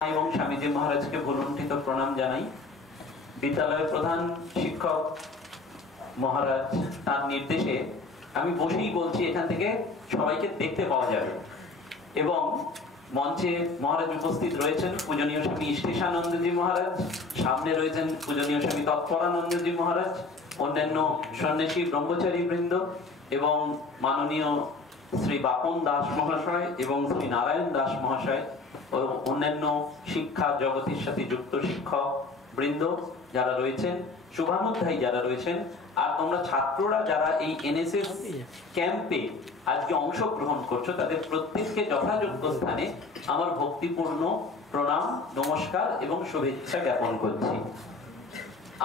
এবং স্বামীজি মহারাজকে ভুলুণ্ঠিত প্রণাম জানাই। বিদ্যালয়ের প্রধান শিক্ষক মহারাজ তার নির্দেশে আমি বসেই বলছি, এখান থেকে সবাইকে দেখতে পাওয়া যাবে। এবং মঞ্চে মহারাজ উপস্থিত রয়েছেন পূজনীয় স্বামী ইষ্টেশানন্দজি মহারাজ, সামনে রয়েছেন পূজনীয় স্বামী তৎপরানন্দজি মহারাজ, অন্যান্য সন্ন্যাসী ব্রহ্মচারী বৃন্দ এবং মাননীয় শ্রী বাপন দাস মহাশয় এবং শ্রী নারায়ণ দাস মহাশয় ও অন্যান্য শিক্ষা জগতের সাথে যুক্ত শিক্ষক বৃন্দ যারা রয়েছেন, শুভানুধ্যায়ী যারা রয়েছেন, আর তোমরা ছাত্ররা যারা এই এনএসএস ক্যাম্পে আজকে অংশগ্রহণ করছো, তাদের প্রত্যেককে যথাযোগ্য স্থানে আমার ভক্তিপূর্ণ প্রণাম, নমস্কার এবং শুভেচ্ছা জ্ঞাপন করছি।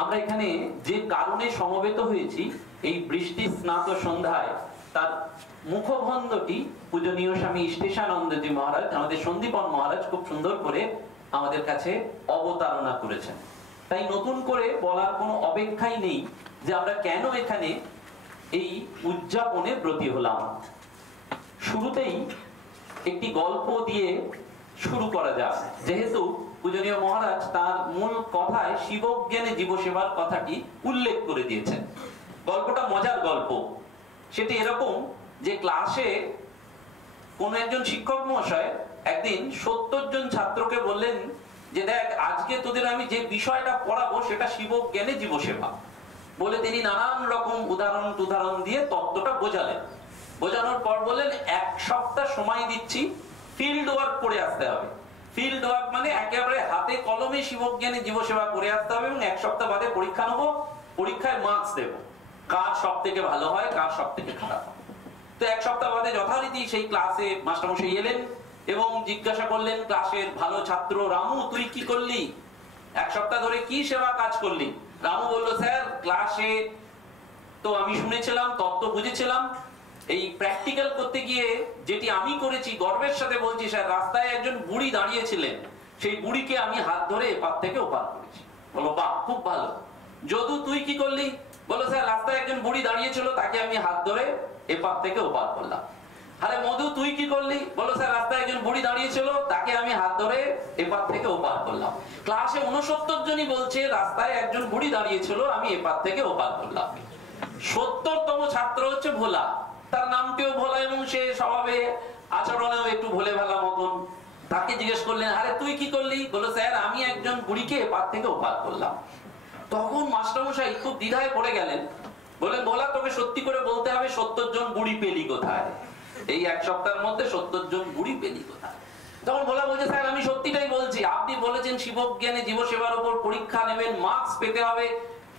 আমরা এখানে যে কারণে সমবেত হয়েছি এই বৃষ্টি স্নাত সন্ধ্যায়, তার মুখবন্ধটি পূজনীয় স্বামী ইষ্টেশানন্দজি মহারাজ, আমাদের সন্দীপন মহারাজ খুব সুন্দর করে আমাদের কাছে অবতারণা করেছেন। তাই নতুন করে বলার কোনো অপেক্ষাই নেই যে আমরা কেন এখানে এই উদযাপনে ব্রতী হলাম। শুরুতেই একটি গল্প দিয়ে শুরু করা যাক, যেহেতু পূজনীয় মহারাজ তার মূল কথায় শিবজ্ঞানে জীবসেবার কথাটি উল্লেখ করে দিয়েছেন। গল্পটা মজার গল্প। সেটি এরকম যে ক্লাসে কোন একজন শিক্ষক মহাশয় একদিন 70 জন ছাত্রকে বললেন যে দেখ, আজকে তোদের আমি যে বিষয়টা পড়াবো সেটা শিবজ্ঞানে জীবসেবা বলে তিনি নানান রকম উদাহরণ দিয়ে তত্ত্বটা বোঝালেন। বোঝানোর পর বললেন 1 সপ্তাহ সময় দিচ্ছি, ফিল্ড ওয়ার্ক করে আসতে হবে। ফিল্ড ওয়ার্ক মানে একেবারে হাতে কলমে শিবজ্ঞানে জীবসেবা করে আসতে হবে এবং 1 সপ্তাহ বাদে পরীক্ষা নেবো, পরীক্ষায় মার্কস দেবো, কার সব থেকে ভালো হয় কার সব থেকে খারাপ হয়। তো 1 সপ্তাহ বাদে যথারীতি সেই ক্লাসে মাস্টারমশাই এলেন এবং জিজ্ঞাসা করলেন ক্লাসের ভালো ছাত্র রামু, তুই কি করলি? 1 সপ্তাহ ধরে কি সেবা কাজ করলি? রামু বলল, স্যার ক্লাসে তো আমি শুনেছিলাম, তত্ত্ব বুঝেছিলাম, এই প্র্যাকটিক্যাল করতে গিয়ে যেটি আমি করেছি, গর্বের সাথে বলছি স্যার, রাস্তায় একজন বুড়ি দাঁড়িয়েছিলেন, সেই বুড়িকে আমি হাত ধরে এপার থেকে ওপার করেছি। বলো বাহ, খুব ভালো। যদু তুই কি করলি? বলো স্যার, রাস্তায় একজন বুড়ি দাঁড়িয়েছিল, তাকে আমি হাত ধরে এপার থেকে ওপার করলাম। আরে মধু তুই কি করলি? বলো স্যার, রাস্তায় একজন বুড়ি দাঁড়িয়েছিল, তাকে আমি হাত ধরে এপার থেকে ওপার করলাম। ক্লাসে 69 জনই বলছে রাস্তায় একজন বুড়ি দাঁড়িয়েছিল, আমি এপার থেকে ওপার করলাম। 70তম ছাত্র হচ্ছে ভোলা, তার নামটিও ভোলা এবং সে স্বভাবে আচরণেও একটু ভোলে ভালা মতন। তাকে জিজ্ঞেস করলেন, আরে তুই কি করলি? বলো স্যার, আমি একজন বুড়িকে এপার থেকে ওপার করলাম। তখন মাস্টারমশাই খুব দ্বিধায় পড়ে গেলেন, বললেন, ভোলা তোকে সত্যি করে বলতে হবে 70 জন বুড়ি পেলি কোথায়? এই 1 সপ্তাহের মধ্যে 70 জন বুড়ি পেলি কোথায়? তখন ভোলা বলছে, স্যার আমি সত্যিটাই বলছি, আপনি বলেছেন শিবজ্ঞানে জীবসেবার উপর পরীক্ষা নেবেন, মার্কস পেতে হবে,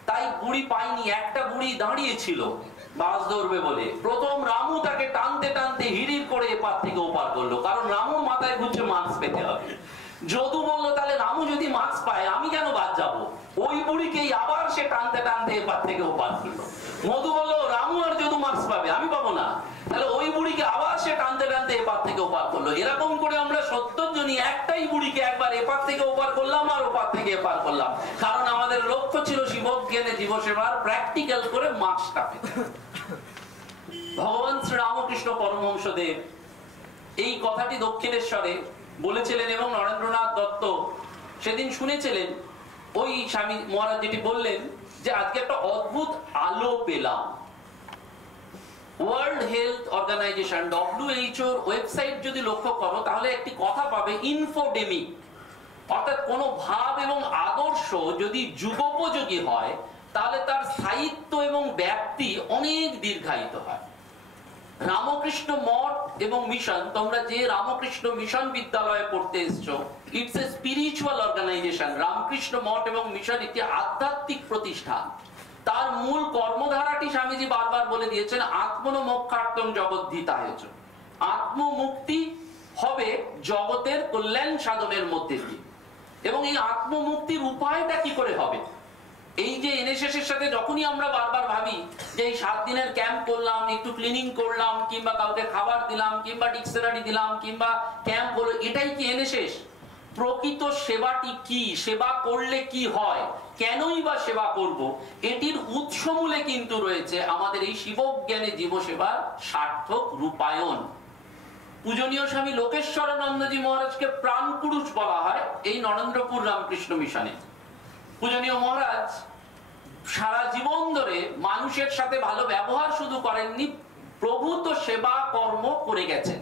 তাই বুড়ি পাইনি। একটা বুড়ি দাঁড়িয়েছিল বাস ধরবে বলে, প্রথম রামু তাকে টানতে টানতে হিড়ির করে এপার থেকে ওপার করলো, কারণ রামুর মাথায় ঘুরছে মার্কস পেতে হবে। যদু বললো, তাহলে রামু যদি মার্কস পায় আমি কেন বাদ যাবো? ওই বুড়িকেই আবার সে টানতে টানতে এপার থেকে ওপার করলো। মধু বললো, রামু আর যদু মার্কস পাবে, আমি পাবো না, তাহলে ওই বুড়িকে আবার সে টানতে টানতে এপার থেকে ওপার করলো। এরকম করে আমরা 70 জনই একটাই বুড়িকে একবার এপার থেকে ওপার করলাম আর ওপার থেকে এপার করলাম, কারণ আমাদের লক্ষ্য ছিল শিবজ্ঞানে জীবসেবার প্র্যাকটিক্যাল করে মার্কসটা পেতে। ভগবান শ্রী রামকৃষ্ণ পরমহংসদেব এই কথাটি দক্ষিণেশ্বরে বলেছিলেন এবং নরেন্দ্রনাথ দত্ত সেদিন শুনেছিলেন। ওই স্বামী মহারাজ যেটি বললেন যে আজকে একটা অদ্ভুত আলো পেলাম। World health organisation WHO website যদি লক্ষ্য করো তাহলে একটি কথা পাবে, ইনফোডেমিক, অর্থাৎ কোনো ভাব এবং আদর্শ যদি যুগোপযোগী হয় তাহলে তার স্থায়িত্ব এবং ব্যাপ্তি অনেক দীর্ঘায়িত হয়। রামকৃষ্ণ মঠ এবং মিশন, তোমরা যে রামকৃষ্ণ মিশন বিদ্যালয়ে পড়তে এসছো, it's a spiritual organisation. Ramakrishna Math এবং মিশন একটি আধ্যাত্মিক প্রতিষ্ঠান। তার মূল কর্মধারাটি স্বামীজি বারবার বলে দিয়েছেন, আত্মনো মোক্ষার্থম জগদ্ধিতায়চ, আত্মমুক্তি হবে জগতের কল্যাণ সাধনের মধ্যে দিয়ে। এবং এই আত্মমুক্তির উপায়টা কি করে হবে? এই যে এনএসএস এর সাথে যখনই আমরা বারবার ভাবি যে এই 7 দিনের ক্যাম্প করলাম, একটু ক্লিনিং করলাম, কিংবা কাউকে খাবার দিলাম, কিংবা ডিকশনারি দিলাম, কিংবা ক্যাম্প হলো, এটাই কি এনএসএস? প্রকৃত সেবাটি কি? সেবা করলে কি হয়? কেনই বা সেবা করব? এটির উৎসমূলে কিন্তু রয়েছে আমাদের এই শিবজ্ঞানে জীবসেবার সার্থক রূপায়ণ। পূজনীয় স্বামী লোকেশ্বরানন্দজি মহারাজকে প্রাণ পুরুষ বলা হয় এই নরেন্দ্রপুর রামকৃষ্ণ মিশনে। পূজনীয় মহারাজ সারা জীবন ধরে মানুষের সাথে ভালো ব্যবহার শুধু করেননি, প্রভূত সেবা কর্ম করে গেছেন।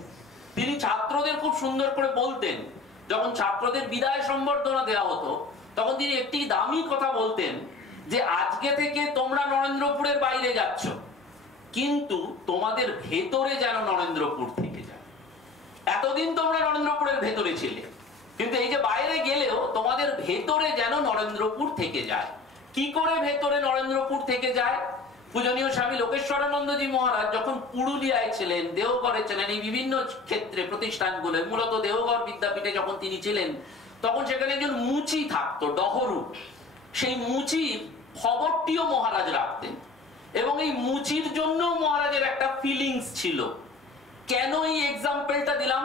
তিনি ছাত্রদের খুব সুন্দর করে বলতেন, যখন ছাত্রদের বিদায় সম্বর্ধনা দেওয়া হতো তখন তিনি একটি দামি কথা বলতেন যে আজকে থেকে তোমরা নরেন্দ্রপুরের বাইরে যাচ্ছ, কিন্তু তোমাদের ভেতরে যেন নরেন্দ্রপুর থেকে যায়। এতদিন তোমরা নরেন্দ্রপুরের ভেতরে ছিলে, কিন্তু এই যে বাইরে গেলেও তোমাদের ভেতরে যেন নরেন্দ্রপুর থেকে যায়। কি করে ভেতরে নরেন্দ্রপুর থেকে যায়? পূজনীয় স্বামী লোকেশ্বরানন্দজি মহারাজ যখন পুরুলিয়ায় ছিলেন, দেওঘরে ছিলেন, এই বিভিন্ন ক্ষেত্রে প্রতিষ্ঠানগুলো, মূলত দেওঘর বিদ্যাপীঠে যখন তিনি ছিলেন তখন সেখানে একজন মুচি থাকতো, ডহরু। সেই মুচির খবরটিও মহারাজ রাখতেন এবং এই মুচির জন্য মহারাজের একটা ফিলিংস ছিল। কেন এই এক্সাম্পলটা দিলাম?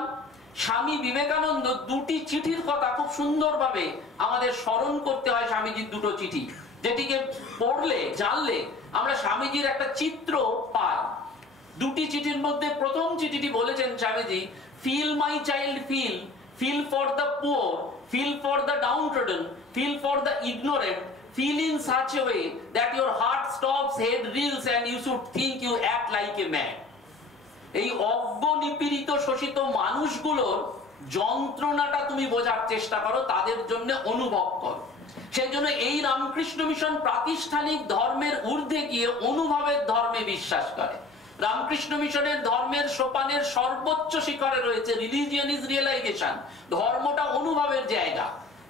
স্বামী বিবেকানন্দ দুটি চিঠির কথা খুব সুন্দরভাবে আমাদের স্মরণ করতে হয়। স্বামীজির দুটো চিঠি, যেটিকে পড়লে জানলে আমরা স্বামীজির একটা চিত্র পাই। দুটি চিঠির মধ্যে প্রথম চিঠিটি বলেছেন Swamiji, feel my child, feel, feel for the poor, feel for the downtrodden, feel for the ignorant, feel in such a way that your heart stops, head reels and you should think you act like a man. এই অজ্ঞ নিপীড়িত শোষিত মানুষগুলোর যন্ত্রণাটা তুমি বোঝার চেষ্টা করো, তাদের জন্য অনুভব করো। সেই জন্য এই রামকৃষ্ণ মিশন প্রাতিষ্ঠানিক ধর্মের ঊর্ধ্বে গিয়ে অনুভবের ধর্মে বিশ্বাস করে। রামকৃষ্ণ মিশনের ধর্মের সোপানের সর্বোচ্চ শিখরে রয়েছে রিলিজিয়ন ইজ রিয়েলাইজেশন। ধর্মটা অনুভবের জায়গা।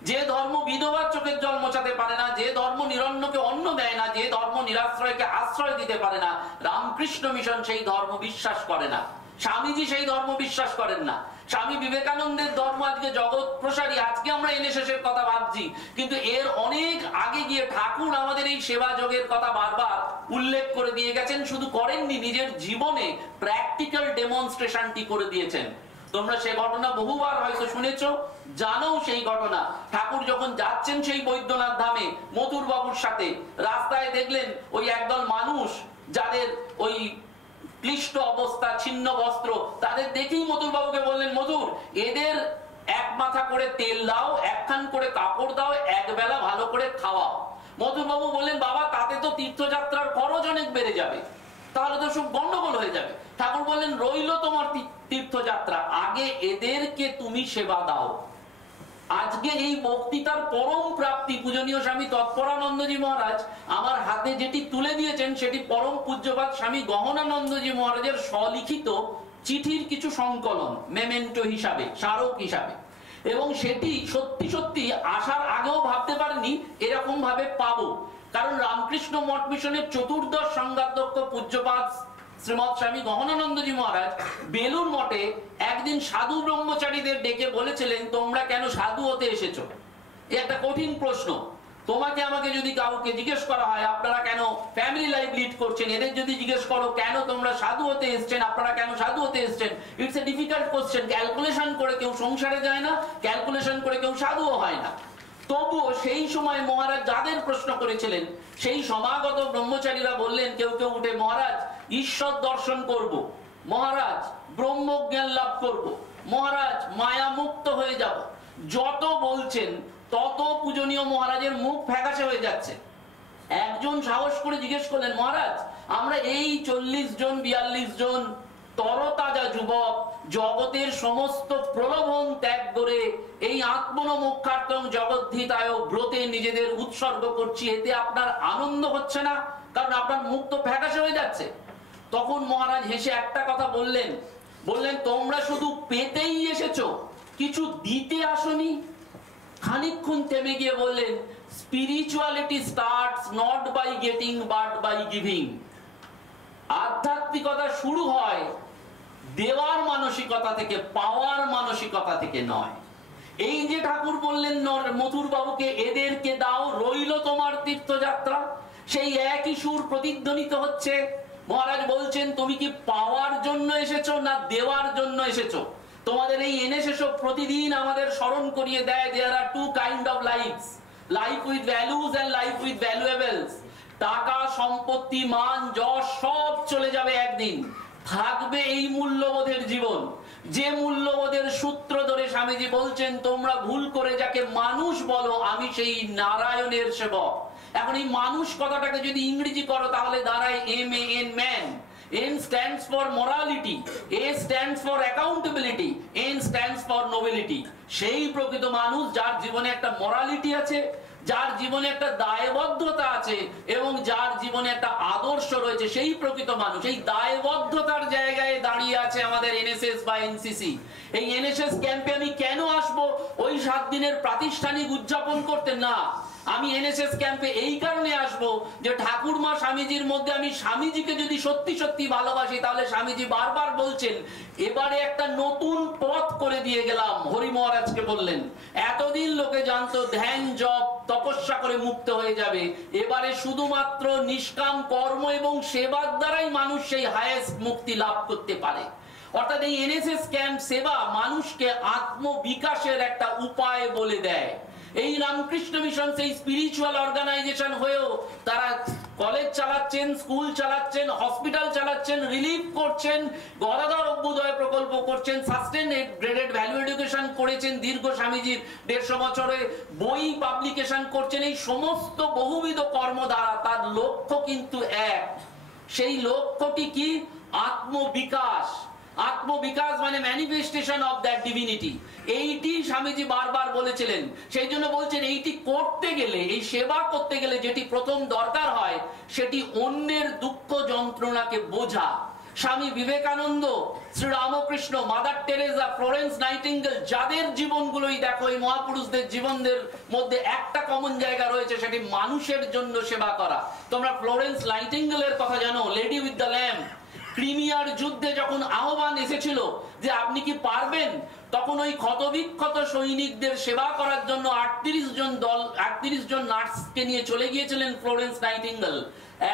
যে ধর্ম বিধবার চোখের জল মোছাতে পারে না, যে ধর্ম নিরন্নকে অন্ন দেয় না, যে ধর্ম নিরাশ্রয়কে আশ্রয় দিতে পারে না, রামকৃষ্ণ মিশন সেই ধর্ম বিশ্বাস করে না। স্বামীজি সেই ধর্ম বিশ্বাস করেন না। স্বামী বিবেকানন্দের ধর্ম আজকে জগৎ প্রসারী। আজকে আমরা এনএসএসের কথা ভাবছি, কিন্তু এর অনেক আগে গিয়ে ঠাকুর আমাদের এই সেবা যোগের কথা বারবার উল্লেখ করে দিয়ে গেছেন। শুধু করেননি, নিজের জীবনে প্র্যাকটিক্যাল ডেমনস্ট্রেশনটি করে দিয়েছেন। তোমরা সে ঘটনা বহুবার হয়তো শুনেছো, জানো সেই ঘটনা। ঠাকুর যখন যাচ্ছেন সেই বৈদ্যনাথ ধামে মথুর বাবুর সাথে, রাস্তায় দেখলেন ওই একদল মানুষ যাদের ওই ক্লিষ্ট অবস্থা, ছিন্ন বস্ত্র, তাদের দেখেই মথুর বাবুকে বললেন, মথুর, এদের এক মাথা করে তেল দাও, একখান করে কাপড় দাও, একবেলা ভালো করে খাওয়াও। মথুর বাবু বললেন, বাবা, তাতে তো তীর্থযাত্রার খরচ অনেক বেড়ে যাবে, তাহলে তো সব গন্ডগোল হয়ে যাবে। ঠাকুর বললেন, রইল তোমার তীর্থযাত্রা, আগে এদেরকে তুমি সেবা দাও। আজকে এই বক্তৃতার পরম প্রাপ্তি পূজনীয় স্বামী তৎপরানন্দজি মহারাজ আমার হাতে যেটি তুলে দিয়েছেন, সেটি পরম পূজ্যপাদ স্বামী গহনানন্দজি মহারাজের স্বলিখিত চিঠির কিছু সংকলন, মেমেন্টো হিসাবে, স্মারক হিসাবে। এবং সেটি সত্যি সত্যি আসার আগেও ভাবতে পারিনি এরকম ভাবে পাবো। কারণ রামকৃষ্ণ মঠ মিশনের চতুর্দশ সংঘাধ্যক্ষ পূজ্যপাদ শ্রীমৎ স্বামী গহনানন্দজি মহারাজ বেলুর মঠে একদিন সাধু ব্রহ্মচারীদের ডেকে বলেছিলেন, তোমরা কেন সাধু হতে এসেছো? এই একটা কঠিন প্রশ্ন। তোমাকে আমাকে যদি কাউকে জিজ্ঞেস করা হয় আপনারা কেন ফ্যামিলি লাইফ লিড করছেন, এদের যদি জিজ্ঞেস করো কেন তোমরা সাধু হতে এসেছেন, আপনারা কেন সাধু হতে এসেছেন, it's a difficult question. Calculation করে কেউ সংসারে যায় না, ক্যালকুলেশন করে কেউ সাধুও হয় না। তবুও সেই সময় মহারাজ যাদের প্রশ্ন করেছিলেন সেই সমাগত ব্রহ্মচারীরা বললেন কেউ কেউ উঠে, মহারাজ ঈশ্বর দর্শন করব, মহারাজ ব্রহ্মজ্ঞান লাভ করব, মহারাজ মায়া মুক্ত হয়ে যাব। যত বলছেন তত পূজনীয় মহারাজের মুখ ফ্যাকাশে হয়ে যাচ্ছে। একজন সাহস করে জিজ্ঞেস করলেন, মহারাজ আমরা এই 40 জন 42 জন তরতাজা যুবক জগতের সমস্ত প্রলোভন ত্যাগ করে এই আত্মনমোক্ষার্থং জগদ্ধিতায় ব্রতে নিজেদের উৎসর্গ করছি, এতে আপনার আনন্দ হচ্ছে না? কারণ আপনার মুখ তো ফ্যাকাশে হয়ে যাচ্ছে। তখন মহারাজ হেসে একটা কথা বললেন, তোমরা শুধু পেতেই এসেছো, কিছু দিতে আসনি। খানিকক্ষণ থেমে গিয়ে বললেন, spirituality starts not by getting but by giving. আধ্যাত্মিকতা শুরু হয় দেওয়ার মানসিকতা থেকে, পাওয়ার মানসিকতা থেকে নয়। এই যে ঠাকুর বললেন মথুর বাবুকে, এদেরকে দাও, রইল তোমার তীর্থযাত্রা, সেই একই সুর প্রতিধ্বনিত হচ্ছে। মহারাজ বলছেন, তুমি কি পাওয়ার জন্য এসেছো না দেওয়ার জন্য এসেছো? তোমাদের এই এনএসএস প্রতিদিন আমাদের স্মরণ করিয়ে দেয়, there are two kind of lifes, life with values and life with valuables. টাকা, সম্পত্তি, মান, যশ সব চলে যাবে একদিন, থাকবে এই মূল্যবোধের জীবন। যে মূল্যবোধের সূত্র ধরে স্বামীজি বলছেন তোমরা ভুল করে যাকে মানুষ বলো আমি সেই নারায়ণের সেবক। এখন এই মানুষ কথাটাকে যদি ইংরেজি করো তাহলে দাঁড়ায় MAN, man. M stands for morality, A stands for accountability, N stands for nobility। সেই প্রকৃত মানুষ যার জীবনে একটা মরালিটি আছে, যার জীবনে একটা দায়বদ্ধতা আছে এবং যার জীবনে একটা আদর্শ রয়েছে, সেই প্রকৃত মানুষ। এই দায়বদ্ধতার জায়গায় দাঁড়িয়ে আছে আমাদের NSS বা NCC। এই NSS ক্যাম্পে আমি কেন আসবো ওই 7 দিনের প্রাতিষ্ঠানিক উদযাপন করতে? না, আমি NSS ক্যাম্পে এই কারণে আসবো যে ঠাকুরমা স্বামীজির মধ্যে আমি স্বামীজিকে যদি সত্যি সত্যি ভালোবাসি তাহলে স্বামীজি বারবার বলছেন এবারে একটা নতুন পথ করে দিয়ে গেলাম। হরি মহারাজকে বললেন এতদিন লোকে জানতো ধ্যান জপ তপস্যা করে মুক্ত হয়ে যাবে, এবারে শুধুমাত্র নিষ্কাম কর্ম এবং সেবার দ্বারাই মানুষ সেই হায়েস্ট মুক্তি লাভ করতে পারে। অর্থাৎ এই NSS ক্যাম্প সেবা মানুষকে আত্মবিকাশের একটা উপায় বলে দেয়। এই রামকৃষ্ণ মিশন সেই স্পিরিচুয়াল অর্গানাইজেশন হয়েও তারা কলেজ চালাচ্ছেন, স্কুল চালাচ্ছেন, হসপিটাল চালাচ্ছেন, রিলিফ করছেন, গদাধর অভ্যুদয় প্রকল্প করছেন, সাস্টেন গ্রেডেড ভ্যালু এডুকেশন করেছেন দীর্ঘ স্বামীজির 150 বছরে, বই পাবলিকেশন করছেন। এই সমস্ত বহুবিধ কর্ম দ্বারা তার লক্ষ্য কিন্তু এক। সেই লক্ষ্যটি কি? আত্মবিকাশ। আত্মবিকাশ মানে ম্যানিফেস্টেশন অফ দ্যাট ডিভিনিটি। এইটি স্বামীজি বারবার বলেছিলেন। সেই জন্য বলছেন এইটি করতে গেলে, এই সেবা করতে গেলে যেটি প্রথম দরকার হয় সেটি অন্যের দুঃখ যন্ত্রণাকে বোঝা। Swami Vivekananda, Shri Ramakrishna, mother Teresa, Florence nightingale, যাদের জীবনগুলোই দেখো এই মহাপুরুষদের জীবনদের মধ্যে একটা কমন জায়গা রয়েছে, সেটি মানুষের জন্য সেবা করা। তোমরা ফ্লোরেন্স নাইটিঙ্গেলের কথা জানো, লেডি উইথ দ্য ল্যাম্প। ক্রিমিয়ার যুদ্ধে যখন আহ্বান এসেছিল যে আপনি কি পারবেন, তখন ওই ক্ষতবিক্ষত সৈনিকদের সেবা করার জন্য 38 জন নার্সকে নিয়ে চলে গিয়েছিলেন ফ্লোরেন্স নাইটিঙ্গেল।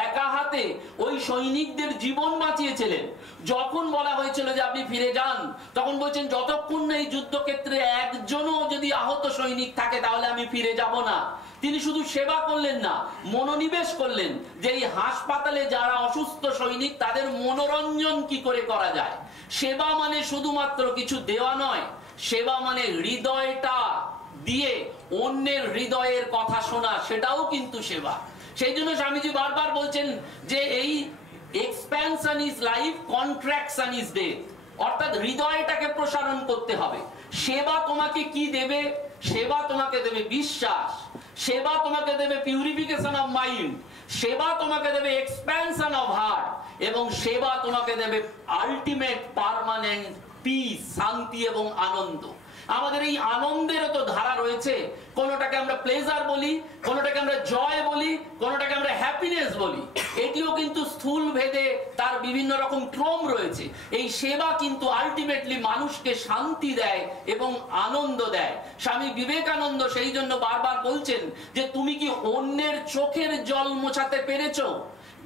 একা হাতে ওই সৈনিকদের জীবন বাঁচিয়েছিলেন। যখন বলা হয়েছিল যে আপনি ফিরে যান, তখন বলছেন যতক্ষণ না এই যুদ্ধক্ষেত্রে একজনও যদি আহত সৈনিক থাকে তাহলে আমি ফিরে যাব না। তিনি শুধু সেবা করলেন না, মনোনিবেশ করলেন যে এই হাসপাতালে যারা অসুস্থ সৈনিক তাদের মনোরঞ্জন কি করে করা যায়। সেবা মানে শুধুমাত্র কিছু দেওয়া নয়, সেবা মানে হৃদয়টা দিয়ে অন্যের হৃদয়ের কথা শোনা, সেটাও কিন্তু সেবা। সেই জন্য স্বামীজি বারবার বলছেন যে এই expansion is life, contraction is death. অর্থাৎ হৃদয়টাকে প্রসারণ করতে হবে। সেবা তোমাকে কি দেবে? সেবা তোমাকে দেবে বিশ্বাস, সেবা তোমাকে দেবে পিউরিফিকেশন অফ মাইন্ড, সেবা তোমাকে দেবে এক্সপ্যানশন অফ হার্ট, এবং সেবা তোমাকে দেবে আলটিমেট পার্মানেন্ট পিস, শান্তি এবং আনন্দ। আমাদের এই আনন্দেরও তো ধারা রয়েছে। কোনটাকে আমরা প্লেজার বলি, কোনটাকে আমরা জয় বলি, কোনটাকে আমরা হ্যাপিনেস বলি। এটিও কিন্তু স্থূল ভেদে তার বিভিন্ন রকম ক্রম রয়েছে। এই সেবা কিন্তু আলটিমেটলি মানুষকে শান্তি দেয় এবং আনন্দ দেয়। স্বামী বিবেকানন্দ সেই জন্য বারবার বলছেন যে তুমি কি অন্যের চোখের জল মোছাতে পেরেছো?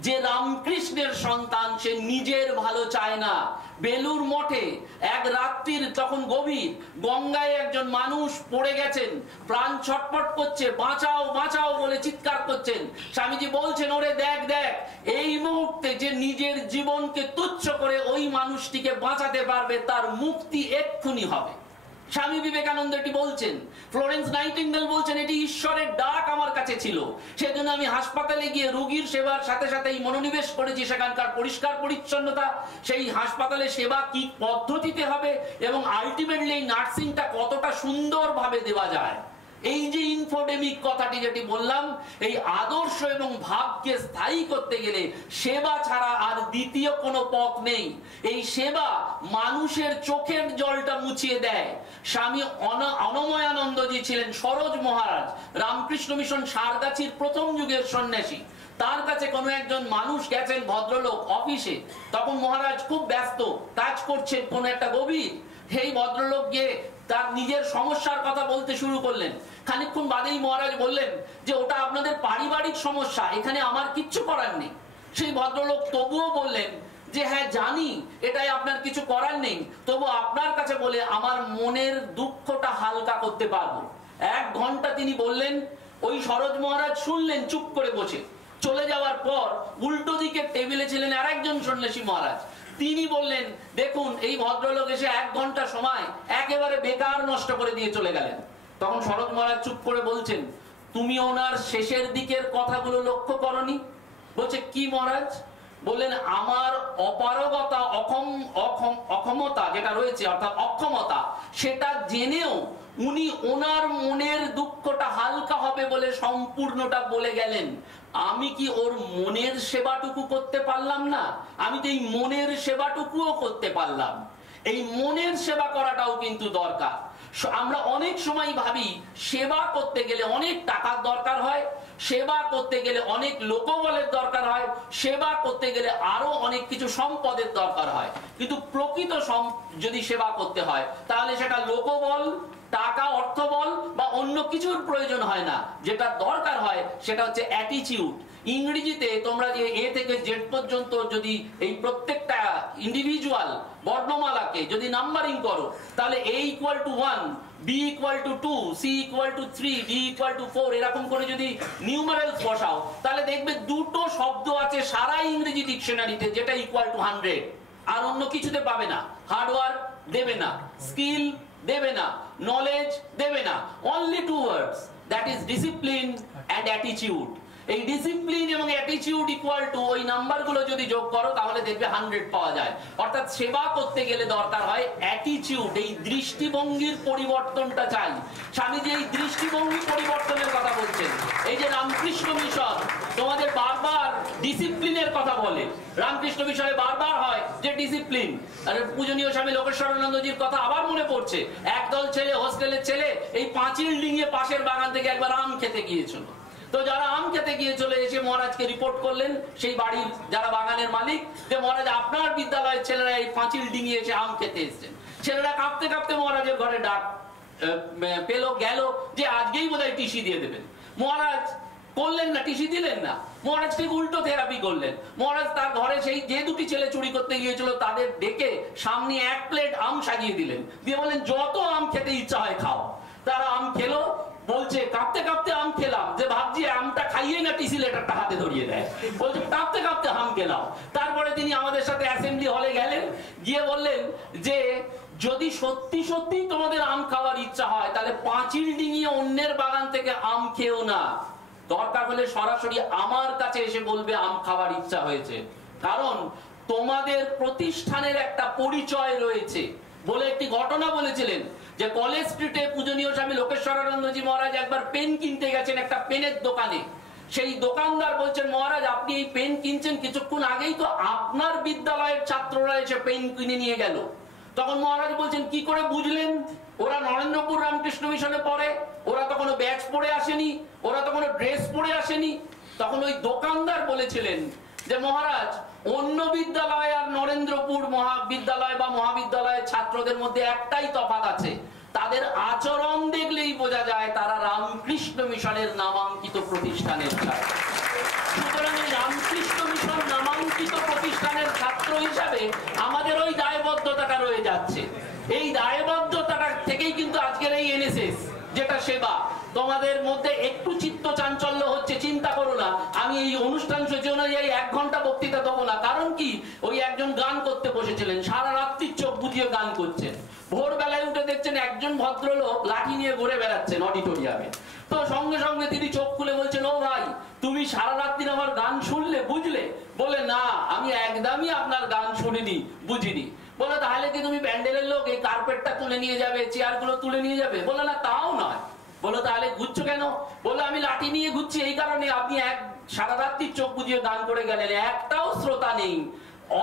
যে রামকৃষ্ণের সন্তান সে নিজের ভালো চায় না। বেলুর মঠে এক রাত্রির তখন গভীর, গঙ্গায় একজন মানুষ পড়ে গেছেন, প্রাণ ছটফট করছে, বাঁচাও বাঁচাও বলে চিৎকার করছেন। স্বামীজি বলছেন ওরে দেখ দেখ, এই মুহূর্তে যে নিজের জীবনকে তুচ্ছ করে ওই মানুষটিকে বাঁচাতে পারবে তার মুক্তি এক্ষুনি হবে। স্বামী বিবেকানন্দ এটি বলছেন। ফ্লোরেন্স নাইটিঙ্গেল বলছেন এটি ঈশ্বরের ডাক আমার কাছে ছিল, সেজন্য আমি হাসপাতালে গিয়ে রোগীর সেবার সাথে সাথেই মনোনিবেশ করেছি সেখানকার পরিষ্কার পরিচ্ছন্নতা, সেই হাসপাতালে সেবা কি পদ্ধতিতে হবে এবং আলটিমেটলি এই নার্সিংটা কতটা সুন্দরভাবে দেওয়া যায়। এই যে ইনফোডেমিক কথাটি যেটি বললাম, এই আদর্শ এবং ভাবকে স্থায়ী করতে গেলে সেবা ছাড়া আর দ্বিতীয় কোনো পথ নেই। এই সেবা মানুষের চোখের জলটা মুছিয়ে দেয়। স্বামী অনময়ানন্দজি ছিলেন সরোজ মহারাজ, রামকৃষ্ণ মিশন সারগাছির প্রথম যুগের সন্ন্যাসী। তার কাছে কোনো একজন মানুষ গেছেন, ভদ্রলোক অফিসে, তখন মহারাজ খুব ব্যস্ত কাজ করছেন কোনো একটা গভীর। সেই ভদ্রলোক গিয়ে তার নিজের সমস্যার কথা বলতে শুরু করলেন। খানিকক্ষণ বাদেই মহারাজ বললেন যে ওটা আপনাদের পারিবারিক সমস্যা, এখানে আমার কিচ্ছু করার নেই। সেই ভদ্রলোক তবুও বললেন যে হ্যাঁ জানি এটাই আপনার কিছু করার নেই, তবু আপনার কাছে বলে আমার মনের দুঃখটা হালকা করতে পারবো। 1 ঘন্টা তিনি বললেন। ওই সরোজ মহারাজ শুনলেন চুপ করে বসে। চলে যাওয়ার পর উল্টো দিকে টেবিলে ছিলেন আরেকজন সন্ন্যাসী মহারাজ। তিনি বললেন, দেখুন এই ভদ্রলোক এসে 1 ঘন্টা সময় একেবারে বেকার নষ্ট করে দিয়ে চলে গেলেন। তখন শরৎ মহারাজ চুপ করে বলছেন, তুমি ওনার শেষের দিকের কথাগুলো লক্ষ্য করনি? বলছে কি মহারাজ? বললেন, আমার অপারগতা অক্ষমতা যেটা রয়েছে, অর্থাৎ অক্ষমতা, সেটা জেনেও উনি ওনার মনের দুঃখটা হালকা হবে বলে সম্পূর্ণটা বলে গেলেন। আমি কি ওর মনের সেবাটুকু করতে পারলাম না? আমি তো এই মনের সেবাটুকুও করতে পারলাম। এই মনের সেবা করাটাও কিন্তু দরকার। আমরা অনেক সময় ভাবি সেবা করতে গেলে অনেক টাকার দরকার হয়, সেবা করতে গেলে অনেক লোকবলের দরকার হয়, সেবা করতে গেলে আরো অনেক কিছু সম্পদের দরকার হয়। কিন্তু প্রকৃত যদি সেবা করতে হয় তাহলে সেটা লোকবল, টাকা, অর্থবল বা অন্য কিছুর প্রয়োজন হয় না। যেটা দরকার হয় সেটা হচ্ছে অ্যাটিটিউড। ইংরেজিতে তোমরা যে এ থেকে জেড পর্যন্ত যদি এই প্রত্যেকটা ইন্ডিভিজুয়াল বর্ণমালাকে যদি নাম্বারিং করো, তাহলে A = 1, B = 2, C = 3, D = 4 এরকম করে যদি নিউমারালস বসাও, তাহলে দেখবে দুটো শব্দ আছে সারা ইংরেজি ডিকশনারিতে যেটা =100, আর অন্য কিছুতে পাবে না। হার্ডওয়ার্ক দেবে না, স্কিল দেবে না, নলেজ দেবে না। Only 2 words, that is discipline and attitude। এই ডিসিপ্লিন এবং অ্যাটিটিউড ইকুয়াল টু ওই নাম্বারগুলো যদি যোগ করো তাহলে দেখবে 100 পাওয়া যায়। অর্থাৎ সেবা করতে গেলে দরকার হয় অ্যাটিটিউড, এই দৃষ্টিভঙ্গির পরিবর্তনটা চাই। স্বামীজি এই দৃষ্টিভঙ্গি পরিবর্তনের কথা বলছেন। এই যে রামকৃষ্ণ মিশন তোমাদের বারবার ডিসিপ্লিনের কথা বলে, রামকৃষ্ণ মিশনে বারবার হয় যে ডিসিপ্লিন। আর পূজনীয় স্বামী লোকেশ্বরানন্দজির কথা আবার মনে পড়ছে। একদল ছেলে, হোস্টেলের ছেলে, এই পাঁচিল ডিঙিয়ে পাশের বাগান থেকে একবার আম খেতে গিয়েছিল। তো যারা আম খেতে গিয়ে চলে এসে মহারাজকে রিপোর্ট করলেন, সেই বাড়ির যারা বাগানের মালিক, যে মহারাজ আপনার বিদ্যালয়ের ছেলেরা এই পাঁচিল ডিঙিয়ে এসে আম খেতে এসেছেন। ছেলেরা কাঁপতে কাঁপতে মহারাজের ঘরে ডাক পেলো, গেল যে আজকেই বোধহয় টিসি দিয়ে দেবেন। মহারাজ করলেন না, টিসি দিলেন না। মহারাজ ঠিক উল্টো থেরাপি করলেন। মহারাজ তার ঘরে সেই যে 2টি ছেলে চুরি করতে গিয়েছিল তাদের ডেকে সামনে 1 প্লেট আম সাজিয়ে দিলেন, দিয়ে বললেন যত আম খেতে ইচ্ছা হয় খাও। তারা আম খেলো। বলছে কাঁপতে কাঁপতে আম খেলাম, যে ভাবছি আমটা খাইয়ে না টিসি লেটারটা হাতে ধরিয়ে দেয়। বলছে কাঁপতে কাঁপতে আম খেলাম। তারপরে তিনি আমাদের সাথে অ্যাসেম্বলি হলে গেলেন, গিয়ে বললেন যে যদি সত্যি সত্যি তোমাদের আম খাওয়ার ইচ্ছা হয় তাহলে পাঁচিল ডিঙিয়ে অন্যের বাগান থেকে আম খেও না, দরকার হলে সরাসরি আমার কাছে এসে বলবে আম খাওয়ার ইচ্ছা হয়েছে। কারণ তোমাদের প্রতিষ্ঠানের একটা পরিচয় রয়েছে বলে একটি ঘটনা বলেছিলেন যে কলেজ স্ট্রিটে পূজনীয় স্বামী লোকেশ্বরানন্দজি মহারাজ একবার পেন কিনতে গেছেন একটা পেনের দোকানে। সেই দোকানদার বলছেন, মহারাজ আপনি এই পেন কিনছেন, কিছুক্ষণ আগেই তো আপনার বিদ্যালয়ের ছাত্ররা এসে পেন কিনে নিয়ে গেল। তখন মহারাজ বলছেন, কি করে বুঝলেন? ওরা নরেন্দ্রপুর রামকৃষ্ণ মিশনে পড়ে, ওরা তো কোনো ব্যাচ পরে আসেনি, ওরা তো কোনো ড্রেস পরে আসেনি। তখন ওই দোকানদার বলেছিলেন যে মহারাজ অন্য বিদ্যালয় আর নরেন্দ্রপুর মহাবিদ্যালয় বা মহাবিদ্যালয়ের ছাত্রদের মধ্যে একটাই তফাৎ আছে, তাদের আচরণ দেখলেই বোঝা যায় তারা রামকৃষ্ণ মিশনের নামাঙ্কিত প্রতিষ্ঠানের ছাত্র। সুতরাং এই রামকৃষ্ণ মিশন নামাঙ্কিত প্রতিষ্ঠানের ছাত্র হিসাবে আমাদের ওই দায়বদ্ধতাটা রয়ে যাচ্ছে। এই দায়বদ্ধতাটা থেকেই কিন্তু আজকের এই এনএসএস যেটা সেবা। তোমাদের মধ্যে একটু চিত্ত চাঞ্চল্য হচ্ছে, চিন্তা করো না, আমি এই অনুষ্ঠান সূচি অনুযায়ী 1 ঘন্টা বক্তৃতা দেবো না। কারণ কি, ওই একজন গান করতে বসেছিলেন, সারা রাত্রি চোখ বুঝিয়ে গান করছেন। ভোরবেলায় উঠে দেখছেন একজন ভদ্রলোক লাঠি নিয়ে ঘুরে বেড়াচ্ছেন অডিটোরিয়ামে। তো সঙ্গে সঙ্গে তিনি চোখ খুলে বলছেন, ও ভাই তুমি সারা রাত্রি আমার গান শুনলে, বুঝলে? বলে না, আমি একদমই আপনার গান শুনিনি, বুঝিনি। বলে তাহলে কি তুমি প্যান্ডেলের লোক, এই কার্পেটটা তুলে নিয়ে যাবে, চেয়ারগুলো তুলে নিয়ে যাবে? বলে না, তাও নয়। বলো তাহলে ঘুরছো কেন? বলে আমি লাঠি নিয়ে ঘুরছি এই কারণে, আপনি সারা রাত্রি চোখ বুঝিয়ে গান করে গেলেন, একটাও শ্রোতা নেই,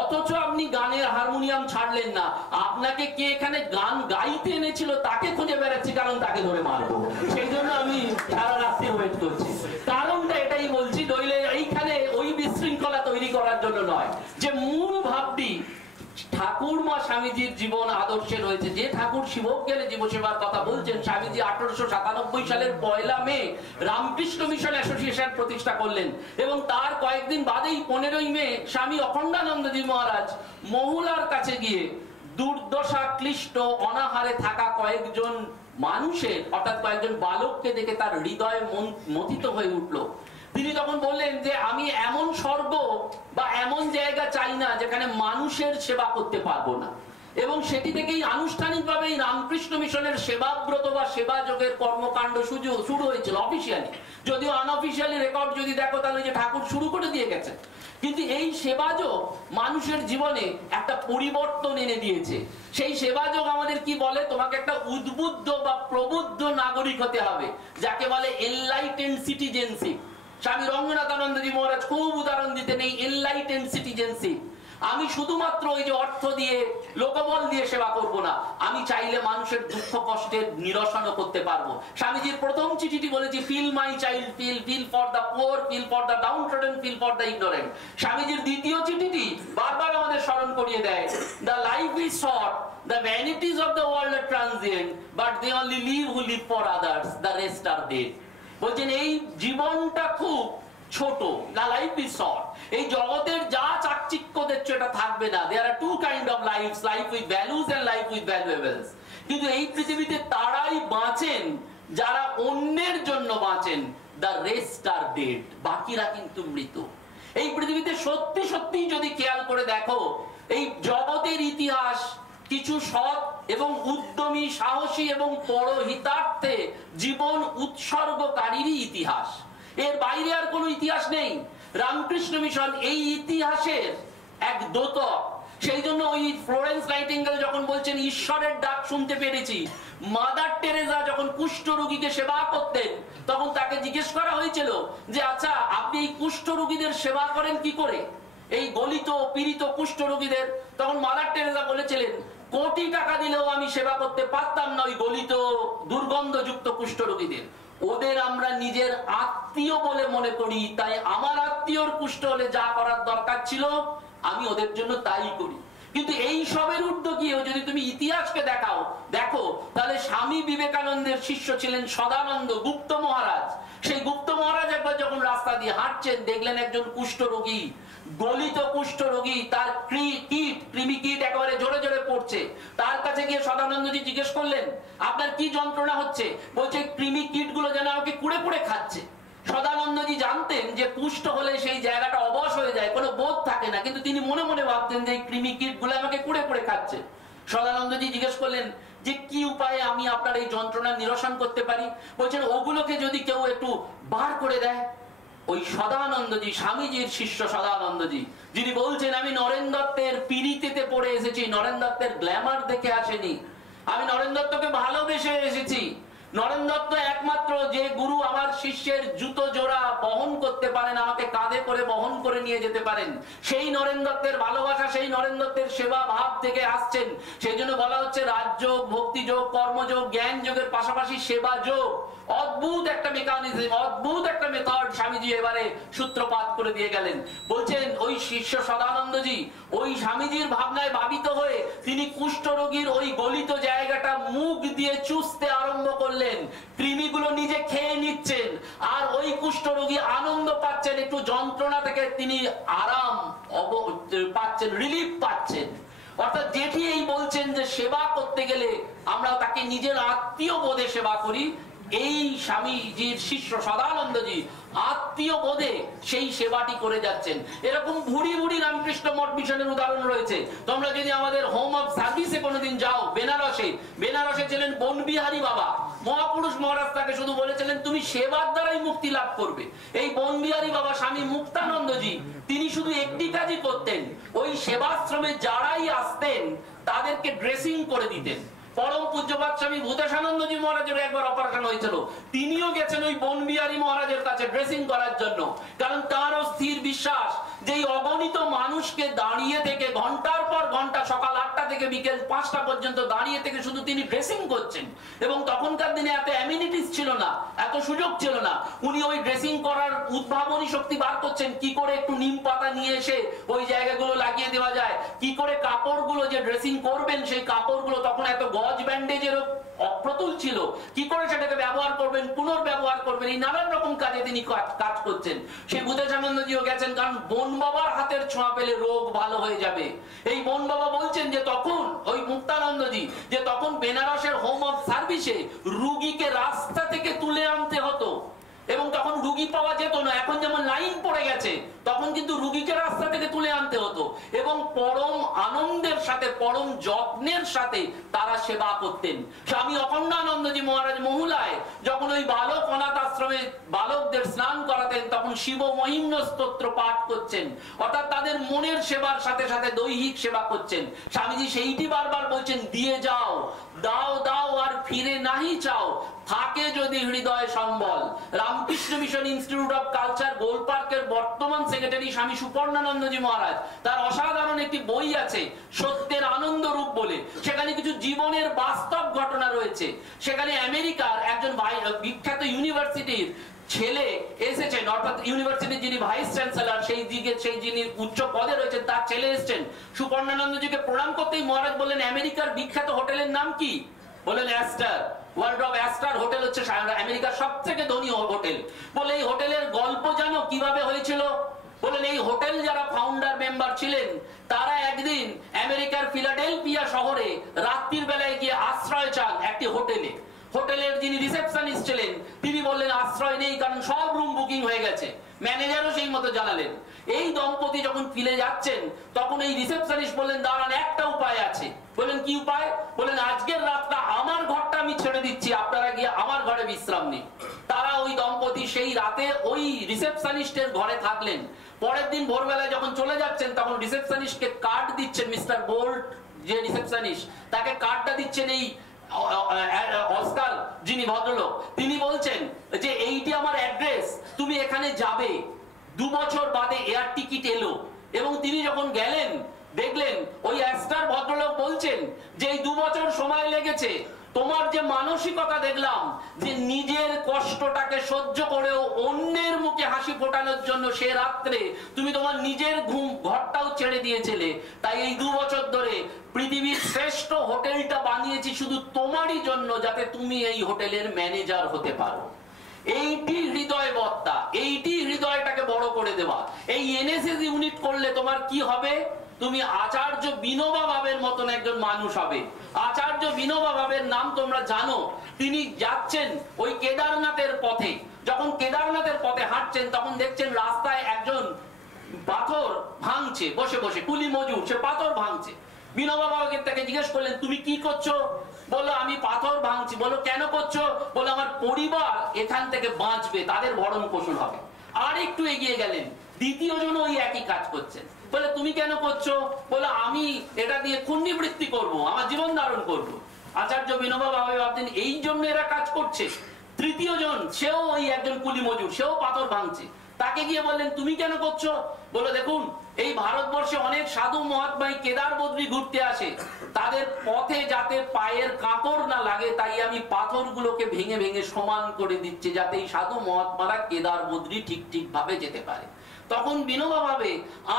অথচ আপনি গানের হারমোনিয়াম ছাড়লেন না। আপনাকে কে এখানে গান গাইতে এনেছিল তাকে খুঁজে বেড়াচ্ছি, কারণ তাকে ধরে মারবো, সেই জন্য আমি সারা রাত্রি ওয়েট করছি। কারণটা এটাই বলছি, নইলে এইখানে ওই বিশৃঙ্খলা তৈরি করার জন্য নয়। যে মূল ভাবটি ঠাকুরমা স্বামীজির জীবন আদর্শে রয়েছে। যে ঠাকুর শিবক গেলে জীবসেবার কথা বলছেন, স্বামীজি 1897 সালের 1 মে রামকৃষ্ণ মিশন অ্যাসোসিয়েশন প্রতিষ্ঠা করলেন এবং তার কয়েকদিন বাদেই 15 মে স্বামী অখণ্ডানন্দজি মহারাজ মহুলার কাছে গিয়ে দুর্দশা ক্লিষ্ট অনাহারে থাকা কয়েকজন মানুষের অর্থাৎ কয়েকজন বালককে দেখে তার হৃদয় মথিত হয়ে উঠল। তিনি তখন বললেন যে আমি এমন স্বর্গ বা এমন জায়গা চাই না যেখানে মানুষের সেবা করতে পারবো না। এবং সেটি থেকেই আনুষ্ঠানিকভাবে রামকৃষ্ণ মিশনের সেবাব্রত বা সেবা যোগের কর্মকাণ্ড শুরু হয়েছিল অফিসিয়ালি। যদিও আনঅফিসিয়ালি রেকর্ড যদি দেখো তাহলে যে ঠাকুর শুরু করে দিয়ে গেছে, কিন্তু এই সেবাযোগ মানুষের জীবনে একটা পরিবর্তন এনে দিয়েছে। সেই সেবাযোগ আমাদের কি বলে, তোমাকে একটা উদ্বুদ্ধ বা প্রবুদ্ধ নাগরিক হতে হবে, যাকে বলে এনলাইটেন্ড সিটিজেনশিপ। স্বামী রঙ্গনাথানন্দজি মহারাজ খুব উদাহরণ দিতেন এই এনলাইটেন্ড সিটিজেনশিপ। আমি শুধুমাত্র ওই যে অর্থ দিয়ে লোকবল দিয়ে সেবা করব না, আমি চাইলে মানুষের দুঃখ কষ্টের নিরসনও করতে পারবো। স্বামীজির প্রথম চিঠিটি বলেছি feel my child, feel for the poor, feel for the downtrodden, feel for the ignorant. স্বামীজির দ্বিতীয় চিঠিটি বারবার আমাদের স্মরণ করিয়ে দেয়, the life is short, the vanities of the world are transient, but they only live who live for others, the rest are dead। বলছেন এই জীবনটা খুব ছোট, the life is short। এই জগতের যা চাকচিক্য দেখছো এটা থাকবে না। there are two kind of lives, life with values and life with valuables। কিন্তু এই পৃথিবীতে তারাই বাঁচেন যারা অন্যের জন্য বাঁচেন, the rest are dead। বাকিরা কিন্তু মৃত। এই পৃথিবীতে সত্যি সত্যি যদি খেয়াল করে দেখো, এই জগতের ইতিহাস কিছু সৎ এবং উদ্যমী, সাহসী এবং পরহিতার্থে জীবন উৎসর্গকারীরই ইতিহাস। এর বাইরে আর কোনো ইতিহাস নেই। রামকৃষ্ণ মিশন এই ইতিহাসের এক দ্যোতক। সেই জন্য ওই ফ্লোরেন্স নাইটিঙ্গেল যখন বলছেন ঈশ্বরের ডাক শুনতে পেরেছি, মাদার টেরেসা যখন কুষ্ঠ রোগীকে সেবা করতেন তখন তাকে জিজ্ঞেস করা হয়েছিল যে আচ্ছা আপনি এই কুষ্ঠ রোগীদের সেবা করেন কি করে, এই গলিত পীড়িত কুষ্ঠ রোগীদের? তখন মাদার টেরেসা বলেছিলেন কোটি টাকা দিলেও আমি সেবা করতে পারতাম না ওই গলিত দুর্গন্ধযুক্ত কুষ্ঠ রোগীদের। ওদের আমরা নিজের আত্মীয় বলে মনে করি, তাই আমার আত্মীয়র কুষ্ঠ হলে যা করার দরকার ছিল আমি ওদের জন্য তাই করি। কিন্তু এই সবের ঊর্ধ্বে গিয়েও যদি তুমি ইতিহাসকে দেখো তাহলে স্বামী বিবেকানন্দের শিষ্য ছিলেন সদানন্দ গুপ্ত মহারাজ। সেই গুপ্ত মহারাজ একবার যখন রাস্তা দিয়ে হাঁটছেন দেখলেন একজন কুষ্ঠ রোগী, গলিত কুষ্ঠ রোগী, তার কৃমি কীট একেবারে জোরে জোরে পড়ছে। তার কাছে গিয়ে সদানন্দজি জিজ্ঞেস করলেন আপনার কি যন্ত্রণা হচ্ছে? বলছে কৃমি কীট গুলো যেন আমাকে কুড়ে কুড়ে খাচ্ছে। সদানন্দজি জানতেন যে কুষ্ঠ হলে সেই জায়গাটা অবশ হয়ে যায়, কোনো বোধ থাকে না, কিন্তু তিনি মনে মনে ভাবতেন যে এই কৃমি কীট গুলো আমাকে কুড়ে কুড়ে খাচ্ছে। সদানন্দজি জিজ্ঞেস করলেন যে কি উপায়ে আমি আপনার এই যন্ত্রণা নিরসন করতে পারি? বলছেন ওগুলোকে যদি কেউ একটু বার করে দেয়। ওই সদানন্দজি, স্বামীজির শিষ্য সদানন্দজি, যিনি বলছেন আমি নরেন দত্তের পিড়িতেতে পড়ে এসেছি, নরেন দত্তের গ্ল্যামার দেখে আসেনি, আমি নরেন দত্তকে ভালোবেসে এসেছি। নরেন দত্ত একমাত্র যে গুরু আমার শিষ্যের জুতো জোড়া বহন করতে পারেন, আমাকে কাঁধে করে বহন করে নিয়ে যেতে পারেন। সেই নরেন দত্তের ভালোবাসা, সেই নরেন দত্তের সেবা ভাব থেকে আসছেন। সেই জন্য বলা হচ্ছে রাজযোগ, ভক্তিযোগ, কর্মযোগ, জ্ঞান যোগের পাশাপাশি সেবা যোগ। অদ্ভুত একটা মেকানিজম, অদ্ভুত একটা মেথড স্বামীজি এবারে সূত্রপাত করে দিয়ে গেলেন। বলছেন ওই শিষ্য সদানন্দজি ওই স্বামীজির ভাবনায় ভাবিত হয়ে তিনি কুষ্ঠ রোগীর ওই গলিত জায়গাটা মুখ দিয়ে চুষতে আরম্ভ করলেন। কৃমিগুলো নিজে খেয়ে নিচ্ছেন আর ওই কুষ্ঠ রোগী আনন্দ পাচ্ছেন, একটু যন্ত্রণা থেকে তিনি আরাম পাচ্ছেন, রিলিফ পাচ্ছেন। অর্থাৎ যেটি এই বলছেন যে সেবা করতে গেলে আমরা তাকে নিজের আত্মীয় বোধে সেবা করি, এই স্বামীজির শিষ্য সদানন্দজি আত্মীয় বোধে সেই সেবাটি করে যাচ্ছেন। এরকম ভুরি ভুরি রামকৃষ্ণ মঠ মিশনের উদাহরণ রয়েছে। তোমরা যদি আমাদের হোম অফ সার্ভিসে কোনোদিন যাও, বেনারসে ছিলেন বনবিহারী বাবা। মহাপুরুষ মহারাজ তাকে শুধু বলেছিলেন তুমি সেবার দ্বারাই মুক্তি লাভ করবে। এই বনবিহারী বাবা স্বামী মুক্তানন্দজি তিনি শুধু একটি কাজই করতেন, ওই সেবাশ্রমে যারাই আসতেন তাদেরকে ড্রেসিং করে দিতেন। পরম পূজ্যপাদ স্বামী ভূতেশানন্দজি মহারাজের একবার অপারেশন হয়েছিল, তিনিও গেছেন ওই বনবিহারী মহারাজের কাছে ড্রেসিং করার জন্য। কারণ তারও স্থির বিশ্বাস যে এই অগণিত মানুষকে দাঁড়িয়ে থেকে ঘন্টার পর ঘন্টা, সকাল 8টা থেকে বিকেল 5টা পর্যন্ত দাঁড়িয়ে থেকে শুধু তিনি ড্রেসিং করছেন। এবং তখনকার দিনে এত অ্যামিনিটিস ছিল না, এত সুযোগ ছিল না। উনি ওই ড্রেসিং করার উদ্ভাবনী শক্তি বার করছেন, কি করে একটু নিম পাতা নিয়ে এসে ওই জায়গাগুলো লাগিয়ে দেওয়া যায়, কি করে কাপড়গুলো যে ড্রেসিং করবেন সেই কাপড়গুলো তখন এত গজ ব্যান্ডেজের অপ্রতুল ছিল, কি করে সেটাকে ব্যবহার করবেন, পুনর্ব্যবহার করবেন, এই নানান রকম কাজে তিনি কাজ করছেন। সেই ভূতেশানন্দজিও গেছেন, কারণ বন বাবার হাতের ছোঁয়া পেলে রোগ ভালো হয়ে যাবে। এই বোন বাবা বলছেন যে তখন ওই মুক্তানন্দজি যে তখন বেনারসের হোম অফ সার্ভিসে রুগীকে রাস্তা থেকে তুলে আনতে হতো এবং তখন রুগী পাওয়া যেত না। এখন যেমন লাইন পড়ে গেছে, তখন কিন্তু রুগীকে রাস্তা থেকে তুলে আনতে হতো এবং পরম আনন্দের সাথে পরম যত্নের সাথে তারা সেবা করতেন। স্বামী অখণ্ডানন্দজি মহারাজ মহুলায় যখন ওই বালক অনাথ আশ্রমে বালকদের স্নান করাতেন, তখন শিব মহিম্ন স্তোত্র পাঠ করছেন, অর্থাৎ তাদের মনের সেবার সাথে সাথে দৈহিক সেবা করছেন। স্বামীজি সেইটি বারবার বলছেন, দিয়ে যাও, দাও দাও আর ফিরে নাহি চাও, থাকে যদি হৃদয় সম্বল। Ramakrishna Mission Institute of Culture গোলপার্কের বর্তমান সেক্রেটারি স্বামী সুপর্ণানন্দজি মহারাজ, তার অসাধারণ একটি বই আছে সত্যের আনন্দ রূপ বলে। সেখানে কিছু জীবনের বাস্তব ঘটনা রয়েছে। সেখানে আমেরিকার একজন বিখ্যাত ইউনিভার্সিটির ছেলে এসেছেন, অর্থাৎ ইউনিভার্সিটির যিনি ভাইস চ্যান্সেলর সেই যিনি উচ্চ পদে রয়েছেন তার ছেলে এসেছেন। সুপর্ণানন্দজিকে প্রণাম করতেই মহারাজ বললেন, আমেরিকার বিখ্যাত হোটেলের নাম কি? বললেন ester. World of ester hotel হচ্ছে আমেরিকার সবথেকে ধনী হোটেল। বলে এই হোটেলের গল্প জানো কিভাবে হয়েছিল? বলেন এই হোটেল যারা ফাউন্ডার মেম্বার ছিলেন তারা একদিন আমেরিকার ফিলাডেলফিয়া শহরে রাত্রির বেলায় গিয়ে আশ্রয় চান একটি হোটেলে। হোটেলের যিনি রিসেপশনিস্ট ছিলেন তিনি বললেন আশ্রয় নেই, কারণ সব রুম বুকিং হয়ে গেছে। ম্যানেজারও সেই মতো জানালেন। এই দম্পতি যখন ফিরে যাচ্ছেন তখন এই রিসেপশনিস্ট বললেন, দাঁড়ান, একটা উপায় আছে। বললেন কি উপায়? বললেন আজকের রাতটা আমার ঘরটা আমি ছেড়ে দিচ্ছি, আপনারা গিয়ে আমার ঘরে বিশ্রাম নিন। তারা ওই দম্পতি সেই রাতে ওই রিসেপশনিস্টের ঘরে থাকলেন। পরের দিন ভোরবেলায় যখন চলে যাচ্ছেন তখন রিসেপশনিস্টকে কার্ড দিচ্ছেন, মিস্টার বোল্ট যে রিসেপশনিস্ট তাকে কার্ডটা দিচ্ছেন এই অস্কার যিনি ভদ্রলোক, তিনি বলছেন যে এইটি আমার অ্যাড্রেস, তুমি এখানে যাবে। 2 বছর বাদে এয়ার টিকিট এলো এবং তিনি যখন গেলেন দেখলেন ওই অ্যাস্টার ভদ্রলোক বলছেন যে এই 2 বছর সময় লেগেছে, তোমার যে মানসিকতা দেখলাম যে নিজের কষ্টটাকে সহ্য করেও অন্যের মুখে হাসি ফোটানোর জন্য সে রাত্রে তুমি তোমার নিজের ঘরটাও ছেড়ে দিয়েছিলে। তাই এই 2 বছর ধরে পৃথিবীর শ্রেষ্ঠ হোটেলটা বানিয়েছি শুধু তোমারই জন্য, যাতে তুমি এই হোটেলের ম্যানেজার হতে পারো। এইটি হৃদয় বত্তা, এইটি হৃদয়টাকে বড় করে দেওয়া। এই এনএসএস ইউনিট করলে তোমার কি হবে? তুমি আচার্য বিনোবা ভাবের মতন একজন মানুষ হবে। আচার্য বিনোবা ভাবের নাম তোমরা জানো। তিনি যাচ্ছেন ওই কেদারনাথের পথে, যখন কেদারনাথের পথে হাঁটছেন তখন দেখছেন রাস্তায় একজন পাথর ভাঙছে, বসে বসে কুলি মজুর, সে পাথর ভাঙছে। বিনোবা বাবাকে তাকে জিজ্ঞেস করলেন, তুমি কি করছো? বললো আমি পাথর ভাঙছি। বললো কেন করছো? বললো আমার পরিবার এখান থেকে বাঁচবে, তাদের ভরণ পোষণ হবে। আর একটু এগিয়ে গেলেন, দ্বিতীয় জন ওই একই কাজ করছেন। বলে তুমি কেন করছো? বলে আমি এটা দিয়ে পুণ্যবৃত্তি করব, আমার জীবন ধারণ করব। আচার্য বিনোবা ভাবে ভাবতেন এই জন্য এরা কাজ করছে। তৃতীয় জন, সেও ওই একজন কুলি মজুর, সেও পাথর ভাঙছে। তাকে গিয়ে বললেন তুমি কেন করছো? বলে দেখুন এই ভারতবর্ষে অনেক সাধু মহাত্মাই কেদার বদ্রী ঘুরতে আসে, তাদের পথে যাতে পায়ের কাঁকড় না লাগে তাই আমি পাথরগুলোকে ভেঙে ভেঙে সমান করে দিচ্ছি, যাতে এই সাধু মহাত্মারা কেদার বদ্রী ঠিক ঠিক ভাবে যেতে পারে। তখন বিনোবা ভাবে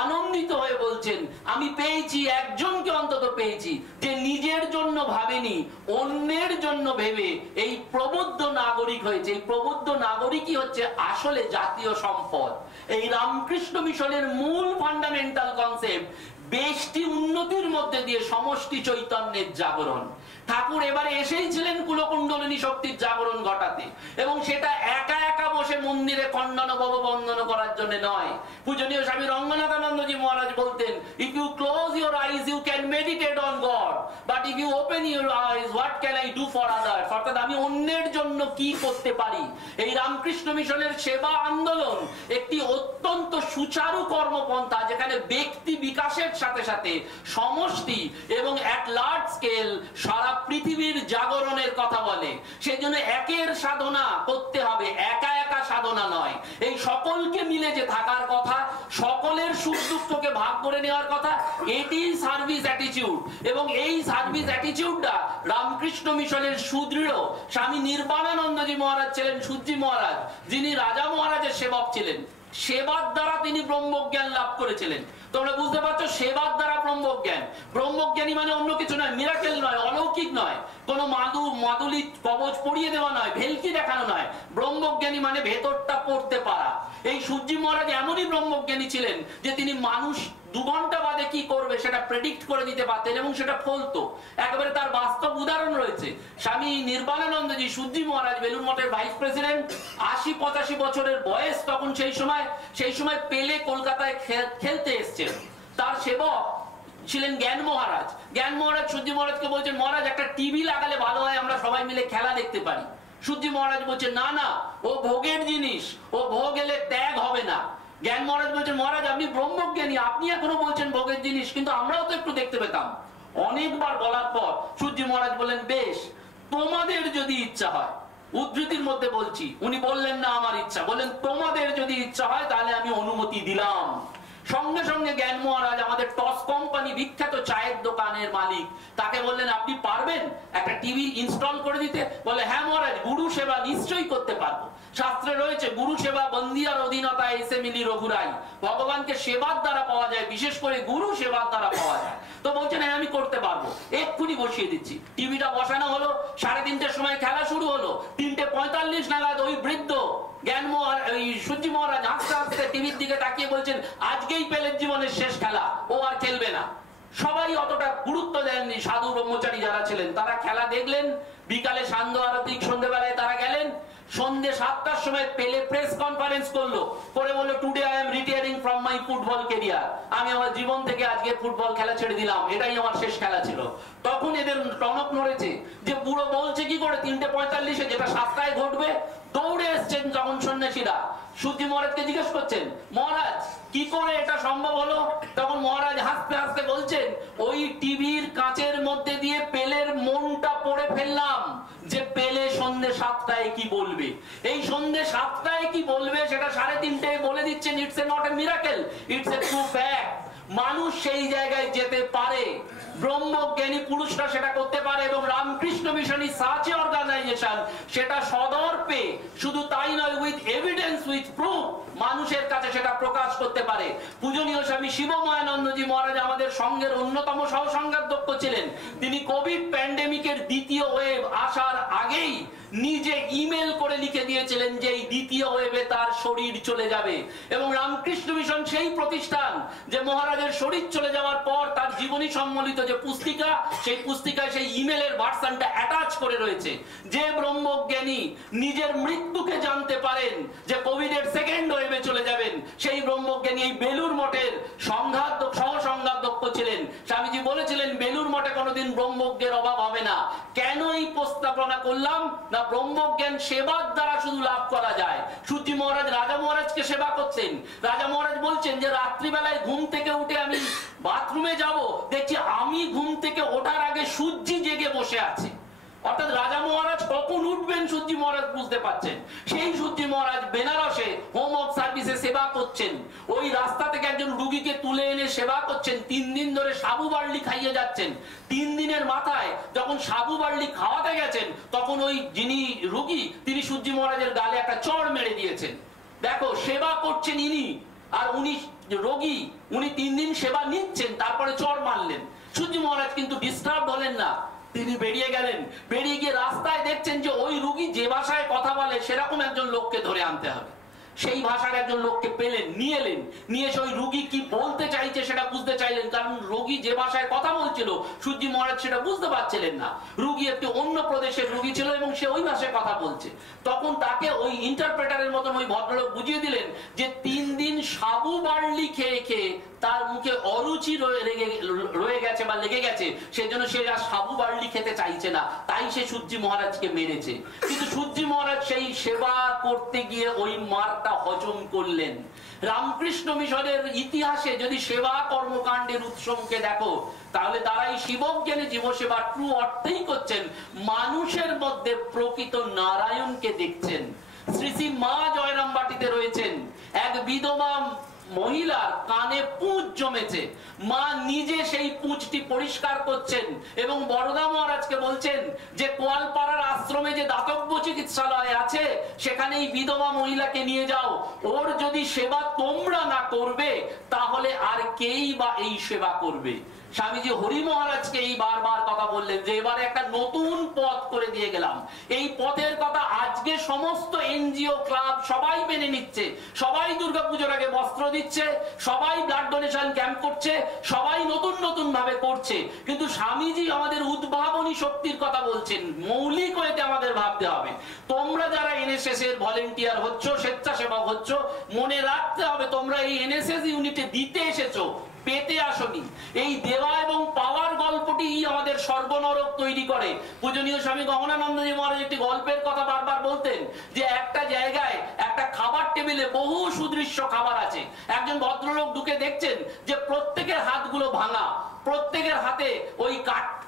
আনন্দিত হয়ে বলছেন আমি পেয়েছি, একজনকে অন্তত পেয়েছি যে নিজের জন্য ভাবেনি, অন্যের জন্য ভেবে এই প্রবুদ্ধ নাগরিক হয়েছে। এই প্রবুদ্ধ নাগরিকই হচ্ছে আসলে জাতীয় সম্পদ। এই রামকৃষ্ণ মিশনের মূল ফান্ডামেন্টাল কনসেপ্ট বেশটি উন্নতির মধ্যে দিয়ে সমষ্টি চৈতন্যের জাগরণ। ঠাকুর এবারে এসেই ছিলেন কুলকুণ্ডলিনী শক্তির জাগরণ ঘটাতে, এবং সেটা একা একা বসে মন্দিরে খণ্ডন বন্দন করার জন্য নয়। পূজনীয় স্বামী রঙ্গনাথানন্দজি মহারাজ বলতেন, if you close your eyes you can meditate on God, but if you open your eyes what can I do for others, অর্থাৎ আমি অন্যের জন্য কি করতে পারি। এই রামকৃষ্ণ মিশনের সেবা আন্দোলন একটি অত্যন্ত সুচারু কর্মপন্থা, যেখানে ব্যক্তি বিকাশের সাথে সাথে সমষ্টি এবং এট লার্জ স্কেল সারা পৃথিবীর জাগরণের কথা বলে। সেজন্য একের সাধনা করতে হবে, একা একা সাধনা নয়। এই সকলকে মিলে যে থাকার কথা, সকলের সুখ দুঃখকে ভাগ করে নেওয়ার কথা, এটি সার্ভিস অ্যাটিটিউড। এবং এই সার্ভিস অ্যাটিটিউডটা রামকৃষ্ণ মিশনের সুদৃঢ়। স্বামী নির্বাণানন্দজি মহারাজ ছিলেন সূর্যি মহারাজ, যিনি রাজা মহারাজের সেবক ছিলেন। সেবার দ্বারা তিনি ব্রহ্মজ্ঞান লাভ করেছিলেন। তোমরা বুঝতে পারছো, সেবার দ্বারা ব্রহ্মজ্ঞান। ব্রহ্মজ্ঞানী মানে অন্য কিছু নয়, মিরাকেল নয়, অলৌকিক নয়, কোন মাদুলি কবচ পড়িয়ে দেওয়া নয়, ভেলকি দেখানো নয়। ব্রহ্মজ্ঞানী মানে ভেতরটা পড়তে পারা। এই সূর্যি মহারাজ এমনই ব্রহ্মজ্ঞানী ছিলেন যে তিনি মানুষ 2 ঘন্টা বাদে কি করবে সেটা প্রেডিক্ট করে দিতে পারতেন এবং সেটা ফলতো। একেবারে তার বাস্তব উদাহরণ রয়েছে। স্বামী নির্বাণানন্দজি সূর্যি মহারাজ বেলুড় মঠের ভাইস প্রেসিডেন্ট, 80-85 বছরের বয়স তখন। সেই সময় পেলে কলকাতায় খেলতে এসেছেন। তার সেবক ছিলেন জ্ঞান মহারাজ। জ্ঞান মহারাজ সূর্যি মহারাজকে বলছেন, মহারাজ একটা টিভি লাগালে ভালো হয়, আমরা সবাই মিলে খেলা দেখতে পারি। সূর্যি মহারাজ বলছেন, না না, ও ভোগের জিনিস, ও ভোগ এলে ত্যাগ হবে না। জ্ঞান মহারাজ বলছেন, মহারাজ আপনি ব্রহ্মজ্ঞানী, আপনি এখনো বলছেন ভোগের জিনিস, কিন্তু আমরাও তো একটু দেখতে পেতাম। অনেকবার বলার পর সূর্যি মহারাজ বললেন, বেশ, তোমাদের যদি ইচ্ছা হয়, উদ্ধৃতির মধ্যে বলছি, উনি বললেন না আমার ইচ্ছা, বললেন তোমাদের যদি ইচ্ছা হয় তাহলে আমি অনুমতি দিলাম। সঙ্গে সঙ্গে জ্ঞান মহারাজ আমাদের টস কোম্পানি, বিখ্যাত চায়ের দোকানের মালিক, তাকে বললেন, আপনি পারবেন একটা টিভি ইনস্টল করে দিতে? বলে, হ্যাঁ মহারাজ, গুরু সেবা নিশ্চয়ই করতে পারবো। শাস্ত্রে রয়েছে, গুরু সেবা বন্দিয়ার অধীনতা এসে মিলি রঘুরাই। ভগবানকে সেবার দ্বারা পাওয়া যায়, বিশেষ করে গুরু সেবার দ্বারা পাওয়া যায়। তো বলছেন, হ্যাঁ আমি করতে পারবো, এক্ষুনি বসিয়ে দিচ্ছি। টিভিটা বসানো হলো, 3:30টার সময় খেলা শুরু হলো। 3:45 নাগাদ ওই বৃদ্ধ জ্ঞান মহারাজ, ওই সূর্যি মহারাজ হাসতে হাসতে টিভির দিকে তাকিয়ে বলছেন, আজকেই পেলের জীবনের শেষ খেলা, ও আর খেলবে না। সবাই অতটা গুরুত্ব দেননি, সাধু ব্রহ্মচারী যারা ছিলেন তারা খেলা দেখলেন। বিকালে সান্ধ্য আরতি, সন্ধ্যেবেলায় তারা গেলেন। সন্ধ্যে 7টার সময় পেলে প্রেস কনফারেন্স করলো, করে বললো, today I am retiring from my football career. আমি আমার জীবন থেকে আজকে ফুটবল খেলা ছেড়ে দিলাম, এটাই আমার শেষ খেলা ছিল। তখন এদের টনক নড়েছে যে বুড়ো বলছে কি করে 3:45-এ, যেটা 7টায় ঘটবে। দৌড়ে এসছেন তখন সন্ন্যাসীরা, সূর্যি মহারাজকে জিজ্ঞেস করছেন, মহারাজ কি করে এটা সম্ভব হলো? তখন মহারাজ হাসতে হাসতে বলছেন, ওই টিভির কাঁচের মধ্যে দিয়ে পেলের মনটা পড়ে ফেললাম, যে পেলে সন্ধ্যে 7টায় কি বলবে। এই সন্ধ্যে 7টায় কি বলবে সেটা 3:30টায় বলে দিচ্ছেন। It's a not a miracle, it's a true fact. মানুষ সেই জায়গায় যেতে পারে, ব্রহ্মজ্ঞানী পুরুষরা সেটা করতে পারে, এবং রামকৃষ্ণ মিশনই সাচ অর্গানাইজেশন সেটা সদর্পে, শুধু তাই নয়, উইথ এভিডেন্স, উইথ প্রুফ মানুষের কাছে সেটা প্রকাশ করতে পারে। পূজনীয় স্বামী শিবময়ানন্দজি মহারাজ আমাদের সঙ্গের অন্যতম সহসংঘাধ্যক্ষ ছিলেন। তিনি কোভিড প্যান্ডেমিকের 2য় ওয়েভ আসার আগেই নিজে ইমেল করে লিখে দিয়েছিলেন যে এই 2য় ওয়েভে তার শরীর চলে যাবে। এবং রামকৃষ্ণ মিশন সেই প্রতিষ্ঠান যে মহারাজের শরীর চলে যাওয়ার পর তার জীবনী সম্বলিত যে পুস্তিকা, সেই পুস্তিকায় সেই ইমেলের ভার্সনটা অ্যাটাচ করে রয়েছে। যে ব্রহ্মজ্ঞানী নিজের মৃত্যুকে জানতে পারেন যে কোভিডের 2nd ওয়েভে চলে যাবেন, সেই ব্রহ্মজ্ঞানী এই বেলুড় মঠের সহসংঘাধ্যক্ষ ছিলেন। স্বামীজি বলেছিলেন, বেলুড় মঠে কোনোদিন ব্রহ্মজ্ঞের অভাব হবে না। কেন এই প্রস্তাবনা করলাম না, ব্রহ্মজ্ঞান সেবার দ্বারা শুধু লাভ করা যায়। সূর্যি মহারাজ রাজা মহারাজকে সেবা করতেন। রাজা মহারাজ বলছেন যে রাত্রিবেলায় ঘুম থেকে উঠে আমি বাথরুমে যাব, দেখছি আমি ঘুম থেকে ওঠার আগে সূর্যি জেগে বসে আছে। অর্থাৎ রাজা মহারাজ কখন উঠবেন সূর্যি মহারাজ বুঝতে পারছেন। সেই সূর্যি মহারাজ বেনারসে হোম অফ সার্ভিসে সেবা করছেন। ওই রাস্তা থেকে একজন রুগীকে তুলে এনে সেবা করছেন। 3 দিন ধরে সাবু বার্লি খাইয়ে যাচ্ছেন। 3 দিনের মাথায় যখন সাবু বার্লি খাওয়াতে গেছেন, তখন ওই যিনি রুগী তিনি সূর্যি মহারাজের গালে একটা চড় মেরে দিয়েছেন। দেখো, সেবা করছেন ইনি, আর উনি রোগী, উনি 3 দিন সেবা নিচ্ছেন, তারপরে চড় মারলেন। সূর্যি মহারাজ কিন্তু ডিস্টার্ব হলেন না, তিনি বেরিয়ে গেলেন। বেরিয়ে গিয়ে রাস্তায় দেখছেন যে ওই রোগী যে ভাষায় কথা বলে সেরকম একজন লোককে ধরে আনতে হবে। সেই ভাষার একজন লোককে পেলেন, নিয়ে এলেন। নিয়ে এসে ওই রোগী কি বলতে চাইছে সেটা বুঝতে চাইলেন, কারণ রোগী যে ভাষায় কথা বলছিল সূর্যি মহারাজ সেটা বুঝতে পারছিলেন না। রোগী একটি অন্য প্রদেশের রোগী ছিল এবং সে ওই ভাষায় কথা বলছে। তখন তাকে ওই ইন্টারপ্রেটারের মতন ওই ভদ্রলোক বুঝিয়ে দিলেন যে 3 দিন সাবু বার্লি খেয়ে খেয়ে তার মুখে অরুচি রয়ে গেছে বা লেগে গেছে, সেজন্য সে আর সাবু বার্লি খেতে চাইছে না, তাই সে সূর্যি মহারাজকে মেরেছে। কিন্তু সূর্যি মহারাজ সেই সেবা করতে গিয়ে ওই মারটা হজম করলেন। রামকৃষ্ণ মিশনের ইতিহাসে যদি সেবা কর্মকাণ্ডের উৎসমকে দেখো, তাহলে তারাই শিবজ্ঞানী জীবসেবা ট্রু অর্থেই করছেন, মানুষের মধ্যে প্রকৃত নারায়ণকে দেখছেন। শ্রী শ্রী মা জয়রামবাটিতে রয়েছেন, এক বিধবা মহিলার কানে পুঁজ জমেছে, মা নিজে সেই পুঁজটি পরিষ্কার করছেন এবং বরদা মহারাজকে বলছেন যে কোয়ালপাড়ার আশ্রমে যে দাতব্য চিকিৎসালয় আছে সেখানে এই বিধবা মহিলাকে নিয়ে যাও, ওর যদি সেবা তোমরা না করবে তাহলে আর কেই বা এই সেবা করবে। স্বামীজি হরি মহারাজকে এই বারবার কথা বললেন যে এবারে একটা নতুন পথ করে দিয়ে গেলাম। এই পথের কথা আজকে সমস্ত এনজিও ক্লাব সবাই মেনে নিচ্ছে, সবাই দুর্গাপুজোর আগে বস্ত্র দিচ্ছে, সবাই ব্লাড ডোনেশন ক্যাম্প করছে, সবাই নতুন নতুন ভাবে করছে। কিন্তু স্বামীজি আমাদের উদ্ভাবনী শক্তির কথা বলছেন, মৌলিক হইতে আমাদের ভাবতে হবে। তোমরা যারা এনএসএস এর ভলেন্টিয়ার হচ্ছ, স্বেচ্ছাসেবক হচ্ছ, মনে রাখতে হবে তোমরা এই এনএসএস ইউনিটে দিতে এসেছো, পেতে আসনি। এই দেওয়া এবং পাওয়ার গল্পটি আমাদের সর্বনরক তৈরি করে। পূজনীয় স্বামী গহনানন্দজি মহারাজ একটি গল্পের কথা বারবার বলতেন যে একটা জায়গায় একটা খাবার টেবিলে বহু সুদৃশ্য খাবার আছে। একজন ভদ্রলোক ঢুকে দেখছেন যে প্রত্যেকের হাতগুলো ভাঙা, প্রত্যেকের হাতে ওই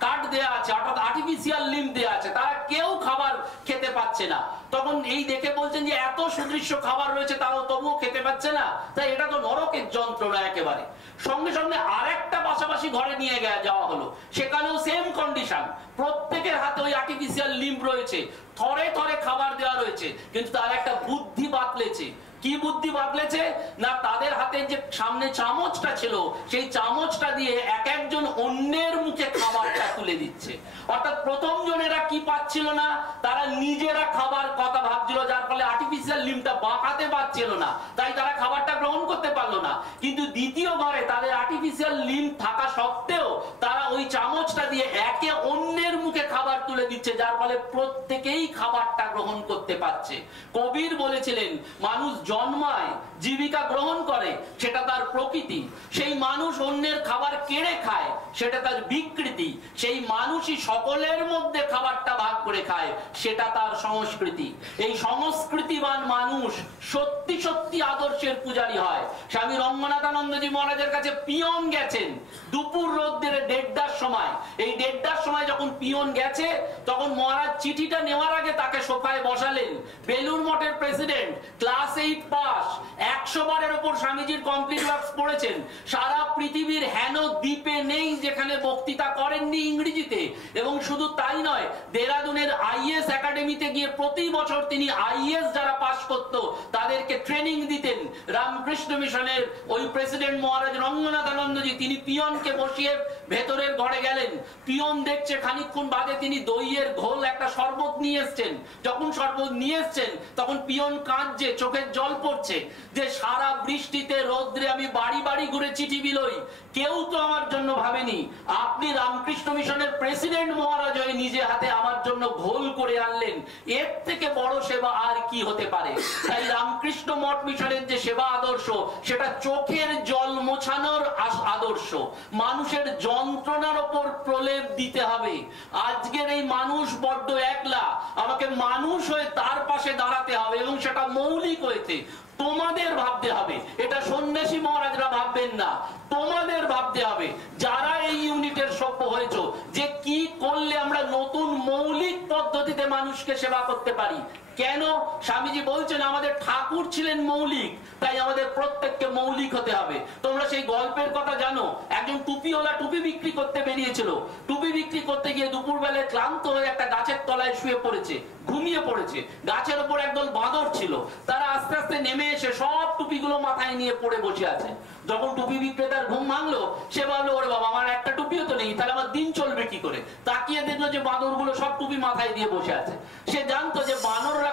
কাট দেয়া আছে, অর্থাৎ আর্টিফিশিয়াল লিম্ব দেয়া আছে, তারা কেউ খাবার খেতে পাচ্ছে না। তখন এই দেখে বলছেন যে এত সুদৃশ্য খাবার রয়েছে তাও তবুও খেতে পাচ্ছে না, তাই এটা তো নরকের যন্ত্রণা একেবারে। সঙ্গে সঙ্গে আরেকটা পাশাপাশি ঘরে নিয়ে যাওয়া হলো, সেখানেও সেম কন্ডিশন, প্রত্যেকের হাতে ওই আর্টিফিশিয়াল লিম্ব রয়েছে, থরে থরে খাবার দেওয়া রয়েছে, কিন্তু তার একটা বুদ্ধি বাতলেছে। কি বুদ্ধি বাতলেছে না, তাদের হাতে যে সামনে চামচটা ছিল সেই চামচটা দিয়ে এক একজন অন্যের মুখে খাবারটা তুলে দিচ্ছে। অর্থাৎ প্রথম জনেরা কি পাচ্ছিল না, তারা নিজেরা খাবার কথা ভাবছিল, যার ফলে আর্টিফিশিয়াল লিম্বটা বাঁকাতে পারছিল না, তাই তারা খাবারটা গ্রহণ করতে পারলো না। কিন্তু দ্বিতীয় ঘরে তাদের আর্টিফিশিয়াল লিম্ব থাকা সত্ত্বেও তারা ওই চামচটা দিয়ে একে অন্যের মুখে খাবার তুলে দিচ্ছে, যার ফলে প্রত্যেকেই খাবারটা গ্রহণ করতে পারছে। কবির বলেছিলেন মানুষ জন্মায়, জীবিকা গ্রহণ করে, সেটা তার প্রকৃতি। সেই মানুষ অন্যের খাবার কেড়ে খায়, সেটা তার বিকৃতি। সেই মানুষই সকলের মধ্যে খাবারটা ভাগ করে খায়, সেটা তার সংস্কৃতি। এই সংস্কৃতিবান মানুষ সত্যি সত্যি আদর্শের পূজারী হয়। স্বামী রঙ্গনাথানন্দজি মহারাজের কাছে পিয়ন গেছেন দুপুর রোদ্রের 1:30টার সময়। এই 1:30টার সময় যখন পিয়ন গেছে, তখন মহারাজ চিঠিটা নেওয়ার আগে তাকে সোফায় বসালেন। বেলুর মঠের প্রেসিডেন্ট, ক্লাস 8 পাস, 100 বারের উপর স্বামীজির কমপ্লিট ওয়ার্কস পড়েছেন। সারা পৃথিবীর হেন দ্বীপে নেই যেখানে বক্তৃতা করেননি ইংরেজিতে। এবং শুধু তাই নয়, দেরাদুনের আইএস একাডেমিতে গিয়ে প্রতি বছর তিনি আইএস যারা পাস করত তাদেরকে ট্রেনিং দিতেন। রামকৃষ্ণ মিশনের ওই প্রেসিডেন্ট মহারাজ রঙ্গনাথানন্দজি তিনি পিয়নকে বসিয়ে ভেতরের ঘরে গেলেন। পিয়ন দেখছে, খানিকক্ষণ বাদে তিনি দইয়ের ঘোল একটা শরবত নিয়ে এসছেন। যখন শরবত নিয়ে এসছেন তখন পিয়ন কাঁদছে, চোখের জল পড়ছে, যে সারা বৃষ্টিতে রোদ্রে আমি বাড়ি বাড়ি ঘুরে চিঠি বিলোই, কেউ তো আমার জন্য ভাবেনি। আপনি রামকৃষ্ণ মিশনের প্রেসিডেন্ট মহারাজ হয়ে নিজে হাতে আমার জন্য ঘোল করে আনলেন, এর থেকে বড় সেবা আর কি হতে পারে। তাই রামকৃষ্ণ মঠ মিশনের যে সেবা আদর্শ, সেটা চোখের জল মোছানোর আদর্শ। মানুষের যন্ত্রণার ওপর প্রলেপ দিতে হবে। আজকের এই মানুষ বড্ড একলা, আমাকে মানুষ হয়ে তার পাশে দাঁড়াতে হবে, এবং সেটা মৌলিক হইতে তোমাদের ভাবতে হবে। এটা সন্ন্যাসী মহারাজরা ভাববেন না, তোমাদের ভাবতে হবে যারা এই ইউনিটের সভ্য হয়েছো, যে কি করলে আমরা নতুন মৌলিক পদ্ধতিতে মানুষকে সেবা করতে পারি। কেন? স্বামীজি বলছেন আমাদের ঠাকুর ছিলেন মৌলিক, তাই আমাদের প্রত্যেককে মৌলিক হতে হবে। তোমরা সেই গল্পের কথা জানো, একজন টুপিওয়ালা টুপি বিক্রি করতে বেরিয়েছিল। টুপি বিক্রি করতে গিয়ে দুপুর বেলায় ক্লান্ত হয়ে একটা গাছের তলায় শুয়ে পড়েছে, ঘুমিয়ে পড়েছে। গাছের উপর একদল বাঁদর ছিল, তারা আস্তে আস্তে নেমে এসে সব টুপিগুলো মাথায় নিয়ে পড়ে বসে আছে। যখন টুপি বিক্রেতার ঘুম ভাঙলো, সে ভাবলো ওরে বাবা, আমার একটা টুপিও তো নেই, তাহলে আমার দিন চলবে কি করে। তাকিয়ে দেখলো যে বাঁদরগুলো সব টুপি মাথায় দিয়ে বসে আছে। সে জানতো যে বানররা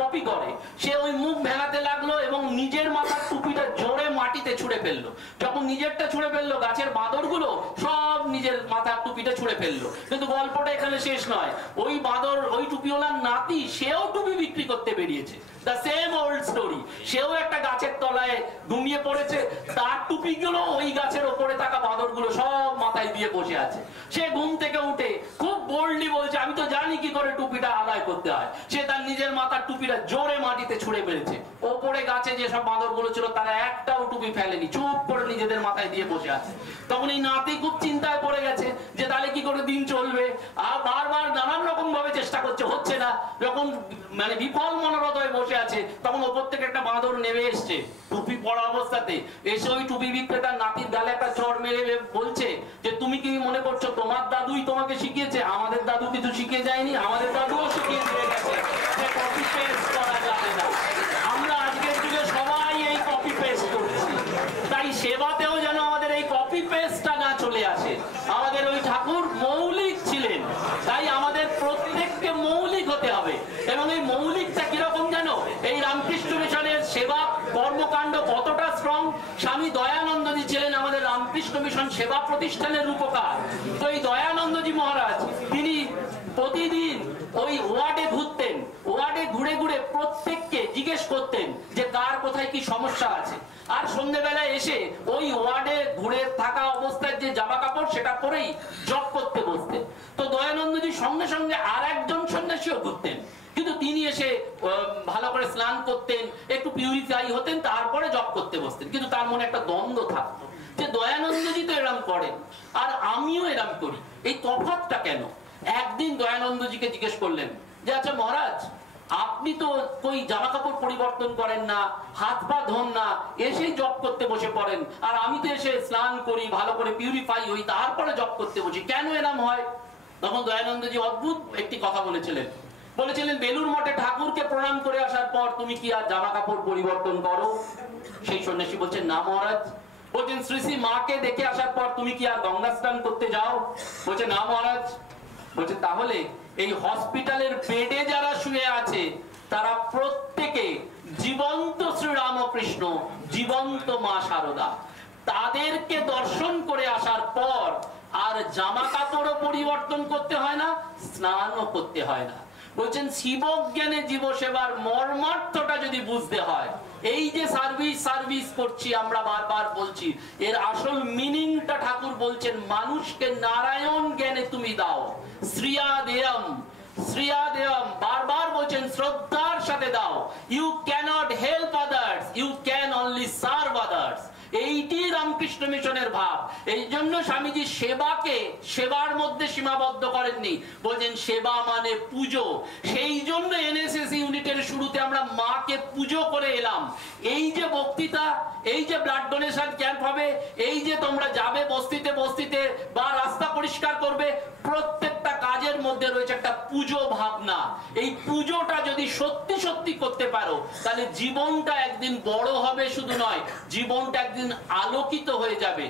কপি করে। সে ওই মুখ ভেঙাতে লাগলো এবং নিজের মাথার টুপিটা জোরে মাটিতে ছুঁড়ে ফেললো। যখন নিজেরটা ছুঁড়ে ফেললো, গাছের বাঁদরগুলো সব নিজের মাথার টুপিটা ছুঁড়ে ফেললো। কিন্তু গল্পটা এখানে শেষ নয়। ওই বাঁদর, ওই টুপিওয়ালার নাতি, সেও টুপি বিক্রি করতে বেরিয়েছে। The same old story. সেও একটা গাছের তলায় ঘুমিয়ে পড়েছে, তার টুপিগুলো ওই গাছের ওপরে থাকা বাঁদরগুলো সব মাথায় দিয়ে বসে আছে। সে ঘুম থেকে উঠে খুব বোল্ডলি বলছে, আমি তো জানি কি করে টুপিটা আদায় করতে হয়। সে তার নিজের মাথার টুপিটা জোরে মাটিতে ছুঁড়ে ফেলেছে। ওপরে গাছে যেসব বাঁদরগুলো ছিল তারা একটাও টুপি ফেলেনি, চুপ করে নিজেদের মাথায় দিয়ে বসে আছে। তখন এই নাতি খুব চিন্তায় পড়ে গেছে যে তাহলে কি করে দিন চলবে। আর বারবার নানান রকম ভাবে চেষ্টা করছে, হচ্ছে না। যখন মানে বিফল মনোরথ হয়ে বসে আছে, তখন ওপর থেকে একটা বাঁদর নেমে এসছে টুপি পরা অবস্থাতে। এসে ওই টুপি বিক্রেতার নাতির গালে একটা চড় মেরে বলছে যে তুমি কি মনে করছো তোমার দাদুই তোমাকে শিখিয়েছে? আমাদের দাদু কিছু শিখিয়ে যায়নি, আমাদের দাদুও শিখিয়ে দিয়ে গেছে যে কপি পেস্ট করা যাবে না। আমরা আজকের যুগে সবাই এই কপি পেস্ট করছি। তাই সেবাতেও যেন আমাদের এই কপি পেস্টটা না চলে আসে। এবং এই মৌলিকটা কিরকম জানো, এই রামকৃষ্ণ মিশনের সেবা কর্মকাণ্ড কতটা স্ট্রং। স্বামী দয়ানন্দজি ছিলেন আমাদের রামকৃষ্ণ মিশন সেবা প্রতিষ্ঠানের রূপকার। তো এই দয়ানন্দজি মহারাজ তিনি প্রতিদিন ওই ওয়ার্ডে ঘুরতেন, ওয়ার্ডে ঘুরে ঘুরে প্রত্যেককে জিজ্ঞেস করতেন যে কার কোথায় কি সমস্যা আছে। আর সন্ধ্যেবেলায় এসে ওই ওয়ার্ডে ঘুরে থাকা অবস্থায় যে জামা কাপড় সেটা পরেই জব করতে বসতেন। তো দয়ানন্দজি সঙ্গে সঙ্গে আর একজন সন্ন্যাসীও ঘুরতেন, কিন্তু তিনি এসে ভালো করে স্নান করতেন, একটু পিউরিফাই হতেন, তারপরে জব করতে বসতেন। কিন্তু তার মনে একটা দ্বন্দ্ব থাকতো যে দয়ানন্দজি তো এরম করেন আর আমিও এরম করি, এই তফাৎটা কেন? একদিন দয়ানন্দজিকে জিজ্ঞেস করলেন যে আচ্ছা মহারাজ, আপনি তো কই জামা কাপড় পরিবর্তন করেন না, হাত পা ধোন না, এসেই জব করতে বসে পড়েন, আর আমি তো এসে স্নান করি, ভালো করে পিউরিফাই হই, তারপরে জব করতে বসি, কেন এরম হয়? তখন দয়ানন্দজি অদ্ভুত একটি কথা বলেছিলেন। বলেছিলেন বেলুর মঠে ঠাকুরকে প্রণাম করে আসার পর তুমি কি আর জামা কাপড় পরিবর্তন করো? সেই সন্ন্যাসী বলছেন না মহারাজ। বলছেন শ্রী শ্রী মাকে দেখে আসার পর তুমি কি আর গঙ্গা স্নান করতে যাও? বলছে না মহারাজ। বলছে তাহলে এই হসপিটালের বেডে যারা শুয়ে আছে তারা প্রত্যেকে জীবন্ত শ্রী রামকৃষ্ণ, জীবন্ত মা শারদা, তাদেরকে দর্শন করে আসার পর আর জামা কাপড়ও পরিবর্তন করতে হয় না, স্নানও করতে হয় না। বলছেন শিবজ্ঞানে জীব সেবার মর্মার্থটা যদি বুঝতে হয়, এই যে সার্ভিস করছি আমরা, বারবার বলছি, এর আসল মিনিংটা ঠাকুর বলছেন মানুষকে নারায়ণ জ্ঞানে তুমি দাও, শ্রিয়াদেয়ম, শ্রিয়াদেয়ম বারবার বলছেন শ্রদ্ধার সাথে দাও। You cannot help others, you can only serve others. এইটি রামকৃষ্ণ মিশনের ভাব। এই জন্য স্বামীজি সেবাকে সেবার মধ্যে সীমাবদ্ধ করেননি, বলছেন সেবা মানে পুজো। সেই জন্য এনএসএস ইউনিটের শুরুতে আমরা মাকে পুজো করে এলাম। এই যে বক্তৃতা, এই যে ব্লাড ডোনেশন ক্যাম্প হবে, এই যে তোমরা যাবে বস্তিতে বস্তিতে বা রাস্তা পরিষ্কার করবে, প্রত্যেকটা কাজের মধ্যে রয়েছে একটা পুজো ভাবনা। এই পুজোটা যদি সত্যি সত্যি করতে পারো তাহলে জীবনটা একদিন বড় হবে, শুধু নয় জীবনটা একদিন আলোকিত হয়ে যাবে।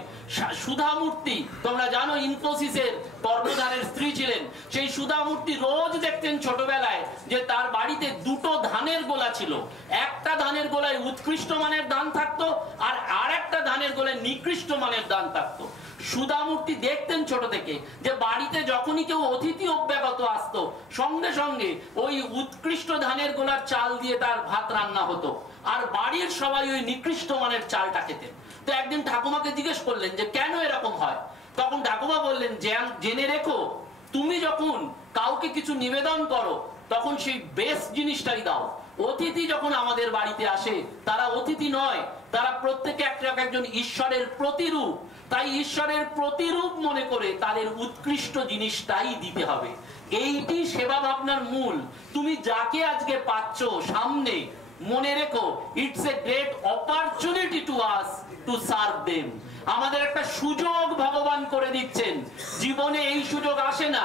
সুধামূর্তি তোমরা জানো ইনফোসিসের কর্ণধারের স্ত্রী ছিলেন। সেই সুধামূর্তি রোজ দেখতেন ছোটবেলায় যে তার বাড়িতে দুটো ধানের গোলা ছিল, একটা ধানের গোলায় উৎকৃষ্ট মানের ধান থাকতো আর আরেকটা ধানের গোলায় নিকৃষ্ট মানের ধান থাকতো। সুধামূর্তি দেখতেন ছোট থেকে যে বাড়িতে যখনই কেউ অতিথি অভ্যাগত আসতো সঙ্গে সঙ্গে ওই উৎকৃষ্ট ধানের গোলার চাল দিয়ে তার ভাত রান্না হতো, আর বাড়ির সবাই ওই নিকৃষ্ট মানের চালটা খেতেন। তো একদিন ঠাকুমাকে জিজ্ঞেস করলেন যে কেন এরকম হয়? তখন ঠাকুমা বললেন জেনে রেখো, তুমি যখন কাউকে কিছু নিবেদন করো তখন সেই বেস্ট জিনিসটাই দাও। অতিথি যখন আমাদের বাড়িতে আসে তারা অতিথি নয়, তারা প্রত্যেকে একজন ঈশ্বরের প্রতিরূপ। তাই ঈশ্বরের প্রতিরূপ মনে করে তাদের উৎকৃষ্ট জিনিসটাই দিতে হবে। এইটি সেবা ভাবনার মূল। তুমি যাকে আজকে পাচ্ছ সামনে, মনে রেখো it's a great opportunity to us to serve them. আমাদের একটা সুযোগ ভগবান করে দিচ্ছেন। জীবনে এই সুযোগ আসে না।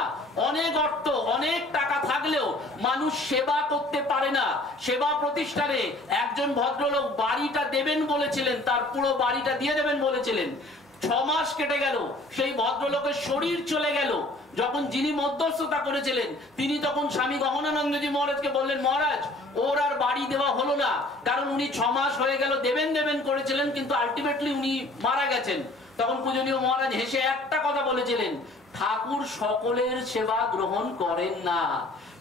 অনেক অর্থ অনেক টাকা থাকলেও মানুষ সেবা করতে পারে না। সেবা প্রতিষ্ঠানে একজন ভদ্রলোক বাড়িটা দেবেন বলেছিলেন, তার পুরো বাড়িটা দিয়ে দেবেন বলেছিলেন। 6 মাস কেটে গেল, সেই ভদ্রলোকের শরীর চলে গেল। যখন যিনি মধ্যস্থতা করেছিলেন তিনি তখন স্বামী গহনানন্দজি মহারাজকে বললেন, মহারাজ ওর আর বাড়ি দেওয়া হলো না, কারণ উনি 6 মাস হয়ে গেল দেবেন করেছিলেন, কিন্তু আলটিমেটলি উনি মারা গেছেন। তখন পূজনীয় মহারাজ হেসে একটা কথা বলেছিলেন, ঠাকুর সকলের সেবা গ্রহণ করেন না,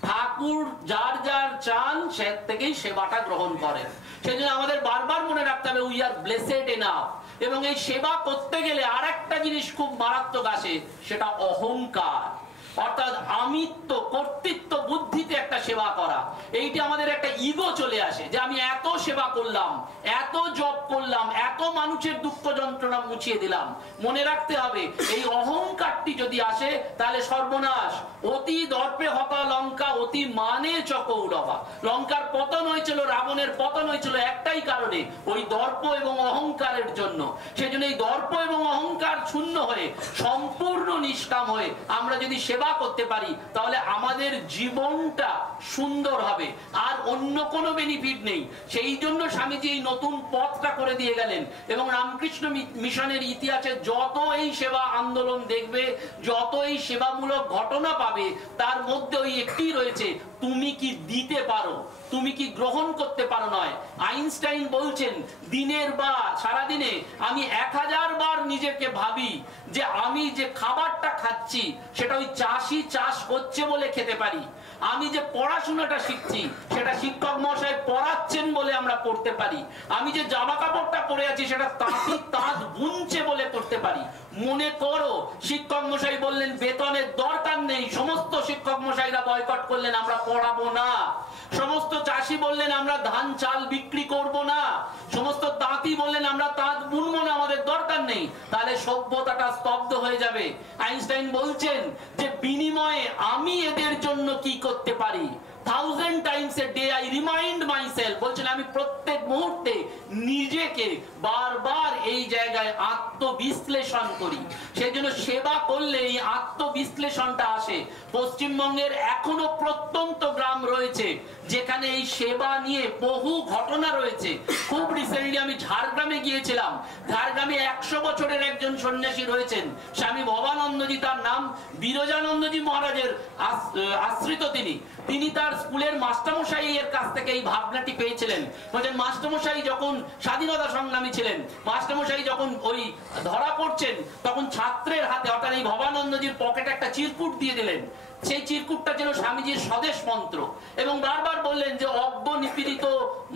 ঠাকুর যার যার চান সে থেকেই সেবাটা গ্রহণ করেন। সেই জন্য আমাদের বারবার মনে রাখতে হবে উই আর ব্লেসেড এনাফ। এবং এই সেবা করতে গেলে আর একটা জিনিস খুব মারাত্মক আসে, সেটা অহংকার, অর্থাৎ আমিত্ব, কর্তৃত্ব বুদ্ধিতে একটা সেবা করা। এইটা আমাদের একটা ইগো চলে আসে যে আমি এত সেবা করলাম, এত জপ করলাম, এত মানুষের দুঃখ যন্ত্রণা মুছিয়ে দিলাম। মনে রাখতে হবে এই অহংকারটি যদি আসে তাহলে সর্বনাশ। অতি দর্পে হতা লঙ্কা, অতি মানে চ কৌরবা। লঙ্কার পতন হয়েছিল, রাবণের পতন হয়েছিল একটাই কারণে, ওই দর্প এবং অহংকারের জন্য। সেই জন্য এই দর্প এবং অহংকার শূন্য হয়ে সম্পূর্ণ নিষ্কাম হয়ে আমরা যদি সেবা সেবা করতে পারি তাহলে আমাদের জীবনটা সুন্দর হবে, আর অন্য কোনো বেনিফিট নেই। সেই জন্য স্বামীজি এই নতুন পথটা করে দিয়ে গেলেন। এবং রামকৃষ্ণ মিশনের ইতিহাসে যত এই সেবা আন্দোলন দেখবে, যত এই সেবামূলক ঘটনা পাবে, তার মধ্যে ওই একটি রয়েছে, তুমি কি দিতে পারো, তুমি কি গ্রহণ করতে পারো নয়। আইনস্টাইন বলছেন, দিনের বা সারাদিনে আমি 1000 বার নিজেকে ভাবি যে আমি যে খাবারটা খাচ্ছি সেটা ওই চাষি চাষ করছে বলে খেতে পারি, আমি যে পড়াশোনাটা শিখছি সেটা শিক্ষক মশাই পড়াচ্ছেন বলে আমরা পড়তে পারি, আমি যে জামা কাপড়টা পরে আছি সেটা তাঁতি তাঁত বুনছে বলে করতে পারি। মনে করো শিক্ষক মশাই বললেন বেতনের দরকার নেই, সমস্ত শিক্ষক মশাইরা বয়কট করলেন আমরা পড়াবো না, সমস্ত চাষি বললেন আমরা ধান চাল বিক্রি করব না, সমস্ত তাঁতি বললেন আমরা তাঁত বুনবো না, আমাদের দরকার নেই, তাহলে সভ্যতাটা স্তব্ধ হয়ে যাবে। আইনস্টাইন বলছেন যে বিনিময়ে আমি এদের জন্য কি করতে পারি। 1000 times a day I remind myself, বলছেন আমি প্রত্যেক মুহূর্তে নিজেকে বারবার এই জায়গায় আত্মবিশ্লেষণ করি। সেই জন্য সেবা করলে এই আত্মবিশ্লেষণটা আসে। পশ্চিমবঙ্গের এখনো প্রত্যন্ত গ্রাম রয়েছে যেখানে এই সেবা নিয়ে বহু ঘটনা রয়েছে। খুব রিসেন্টলি আমি ঝাড়গ্রামে গিয়েছিলাম। ঝাড়গ্রামে 100 বছরের একজন সন্ন্যাসী রয়েছেন, স্বামী ভবানন্দজি তার নাম, বিরজানন্দজি মহারাজের আশ্রিত তিনি তার স্কুলের মাস্টারমশাই এর কাছ থেকে এই ভাবনাটি পেয়েছিলেন। বলেন মাস্টারমশাই যখন স্বাধীনতা সংগ্রামী ছিলেন, মাস্টারমশাই যখন ওই ধরা পড়ছেন তখন ছাত্রের হাতে অর্থাৎ এই ভবানন্দজির পকেটে একটা চিরকুট দিয়ে দিলেন। সেই চিরকুটটা ছিল স্বামীজির স্বদেশ মন্ত্র, এবং বারবার বললেন যে অজ্ঞ নিপীড়িত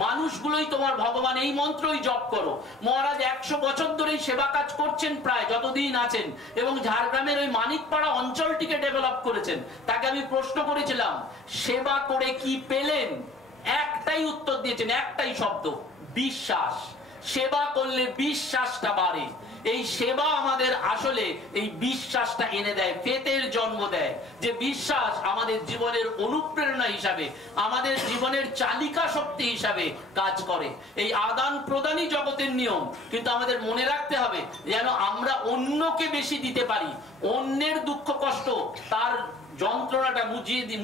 মানুষগুলোই তোমার ভগবান, এই মন্ত্রই জপ করো। মহারাজ 100 বছর ধরে সেবা কাজ করছেন প্রায় যতদিন আছেন, এবং ঝাড়গ্রামের ওই মানিকপাড়া অঞ্চলটিকে ডেভেলপ করেছেন। তাকে আমি প্রশ্ন করেছিলাম সেবা করে কি পেলেন, একটাই উত্তর দিয়েছেন, একটাই শব্দ, বিশ্বাস। সেবা করলে বিশ্বাসটা বাড়ে। এই সেবা আমাদের আসলে এই বিশ্বাসটা এনে দেয়, ফেতের জন্ম দেয়, যে বিশ্বাস আমাদের জীবনের অনুপ্রেরণা হিসাবে, আমাদের জীবনের চালিকা শক্তি হিসাবে কাজ করে। এই আদান প্রদানই জগতের নিয়ম, কিন্তু আমাদের মনে রাখতে হবে যেন আমরা অন্যকে বেশি দিতে পারি, অন্যের দুঃখ কষ্ট তার যন্ত্রণাটা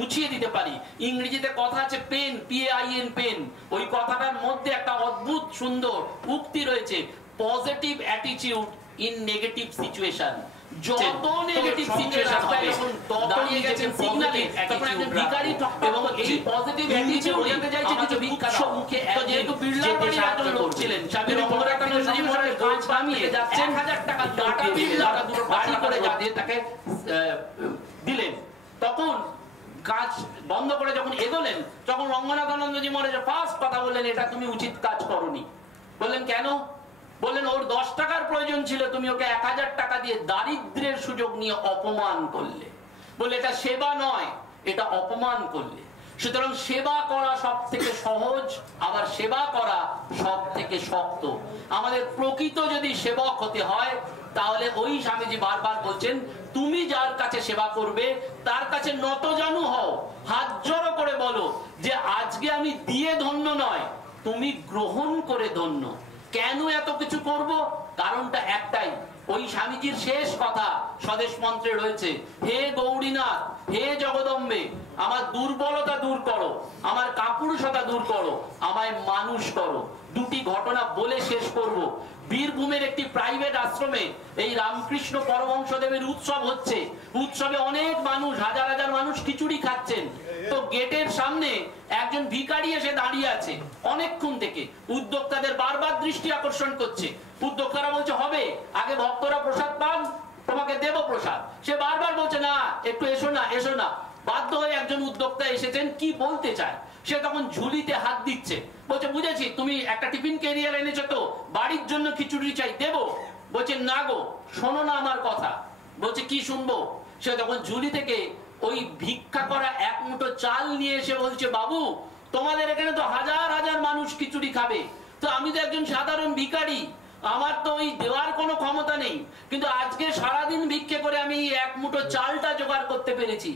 মুছিয়ে দিতে পারি। ইংরেজিতে কথা আছে পেন, PAIN, পেন। ওই কথাটার মধ্যে একটা অদ্ভুত সুন্দর উক্তি রয়েছে, positive attitude in negative situation. যত নেগেটিভ সিচুয়েশন হবে দাঁড়িয়ে গেছেন সিগন্যালে, তখন একজন ভিখারি এবং এই পজিটিভ অ্যাটিটিউড বলতে চাইছে কিছু ভিক্ষা দাও। তো যেহেতু বিড়লার বাড়ির একজন লোক ছিলেন, স্বামী রঙ্গনাথানন্দজি মহারাজ গাছ নামিয়ে যাচ্ছেন, 1000 টাকা টাকা বিড়লা বাড়ি করে যা দিয়ে তাকে দিলেন। তখন কাজ বন্ধ করে যখন এগোলেন, তখন রঙ্গনাথানন্দজি মহারাজ ফার্স্ট কথা বললেন, এটা তুমি উচিত কাজ করোনি। বললেন কেন? বললেন ওর 10 টাকার প্রয়োজন ছিল, তুমি ওকে 1000 টাকা দিয়ে দারিদ্র্যের সুযোগ নিয়ে অপমান করলে। বলে এটা সেবা নয়, এটা অপমান করলে। সুতরাং সেবা করা সব থেকে সহজ, আবার সেবা করা সব থেকে শক্ত। আমাদের প্রকৃত যদি সেবক হতে হয় তাহলে ওই স্বামীজি বারবার বলছেন, তুমি যার কাছে সেবা করবে তার কাছে নতজানু হও, হাত জড়ো করে বলো যে আজকে আমি দিয়ে ধন্য নয়, তুমি গ্রহণ করে ধন্য। কেন এত কিছু করব? কারণটা একটাই, ওই স্বামীজির শেষ কথা স্বদেশ মন্ত্রে রয়েছে, হে গৌরীনাথ, হে জগদম্বে, আমার দুর্বলতা দূর করো, আমার কাপুরুষতা দূর করো, আমায় মানুষ করো। দুটি ঘটনা বলে শেষ করব। বীরভূমের একটি প্রাইভেট আশ্রমে এই রামকৃষ্ণ পরমহংসদেবের উৎসব হচ্ছে। উৎসবে অনেক মানুষ, হাজার হাজার মানুষ খিচুড়ি খাচ্ছেন। তো গেটের সামনে একজন ভিখারি এসে দাঁড়িয়ে আছে অনেকক্ষণ থেকে, উদ্যোক্তাদের বারবার দৃষ্টি আকর্ষণ করছে। উদ্যোক্তারা বলছে হবে, আগে ভক্তরা প্রসাদ পান, তোমাকে দেব প্রসাদ। সে বারবার বলছে না, একটু এসো না, এসো না। বাধ্য হয়ে একজন উদ্যোক্তা এসেছেন, কি বলতে চায়। সে তখন ঝুলিতে হাত দিচ্ছে, বলছে বুঝেছি, তুমি একটা টিফিন ক্যারিয়ার এনেছো তো, বাড়ির জন্য খিচুড়ি চাই, দেবো? বলছে না গো, শোনো না আমার কথা। বলছে কি শুনবো? সে তখন ঝুলি থেকে ওই ভিক্ষা করা 1 মুঠো চাল নিয়ে এসে বলছে, বাবু তোমাদের এখানে তো হাজার হাজার মানুষ খিচুড়ি খাবে, তো আমি তো একজন সাধারণ ভিখারি, আমার তো ওই দেওয়ার কোনো ক্ষমতা নেই, কিন্তু আজকে সারাদিন ভিক্ষে করে আমি এক মুঠো চালটা জোগাড় করতে পেরেছি।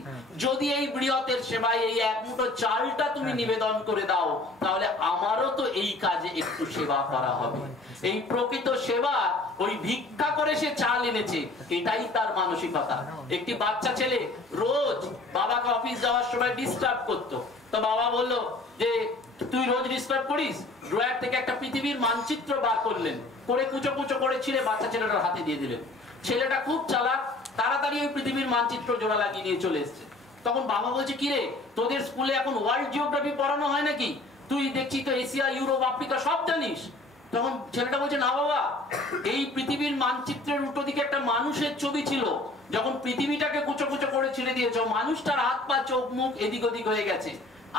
যদি এই বৃহতের সেবায় এই এক মুঠো চালটা তুমি নিবেদন করে দাও, তাহলে আমারও তো এই কাজে একটু সেবা করা হবে। এই প্রকৃত সেবা ওই ভিক্ষা করে সে চাল এনেছে, এটাই তার মানসিকতা। একটি বাচ্চা ছেলে রোজ বাবাকে অফিস যাওয়ার সময় ডিস্টার্ব করতো। তো বাবা বললো যে তুই রোজ ডিস্টার্ব করিস, ড্রয়ার থেকে একটা পৃথিবীর মানচিত্র বার করলেন, করে কুচো কুচো করে ছিঁড়ে বাচ্চা ছেলেটার হাতে দিয়ে দিলেন। ছেলেটা খুব চালাক, তাড়াতাড়ি ওই পৃথিবীর মানচিত্র জোড়া লাগিয়ে নিয়ে চলে এসছে। তখন বাবা বলছে, কি রে, তোদের স্কুলে এখন ওয়ার্ল্ড জিওগ্রাফি পড়ানো হয় নাকি? তুই দেখছি তো এশিয়া, ইউরোপ, আফ্রিকা সব জানিস। তখন ছেলেটা বলছে, না বাবা, এই পৃথিবীর মানচিত্রের উল্টো দিকে একটা মানুষের ছবি ছিল। যখন পৃথিবীটাকে কুচো কুচো করে ছিঁড়ে দিয়েছ, মানুষটার হাত পা চোখ মুখ এদিক ওদিক হয়ে গেছে।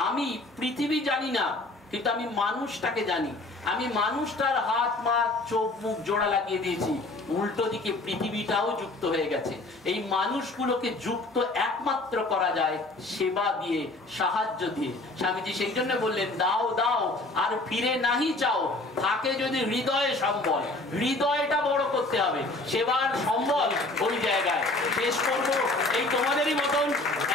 আমি পৃথিবী জানি না, কিন্তু আমি মানুষটাকে জানি। আমি মানুষটার হাত পা চোখ মুখ জোড়া লাগিয়ে দিয়েছি, উল্টো দিকে পৃথিবীটাও যুক্ত হয়ে গেছে। এই মানুষগুলোকে যুক্ত একমাত্র করা যায় সেবা দিয়ে, সাহায্য দিয়ে। স্বামীজি সেই জন্য বললেন, দাও দাও আর ফিরে নাহি চাও, থাকে যদি হৃদয়ে সম্বল। হৃদয়টা বড় করতে হবে, সেবার সম্বল ওই জায়গায়। শেষ করব এই তোমাদেরই মতন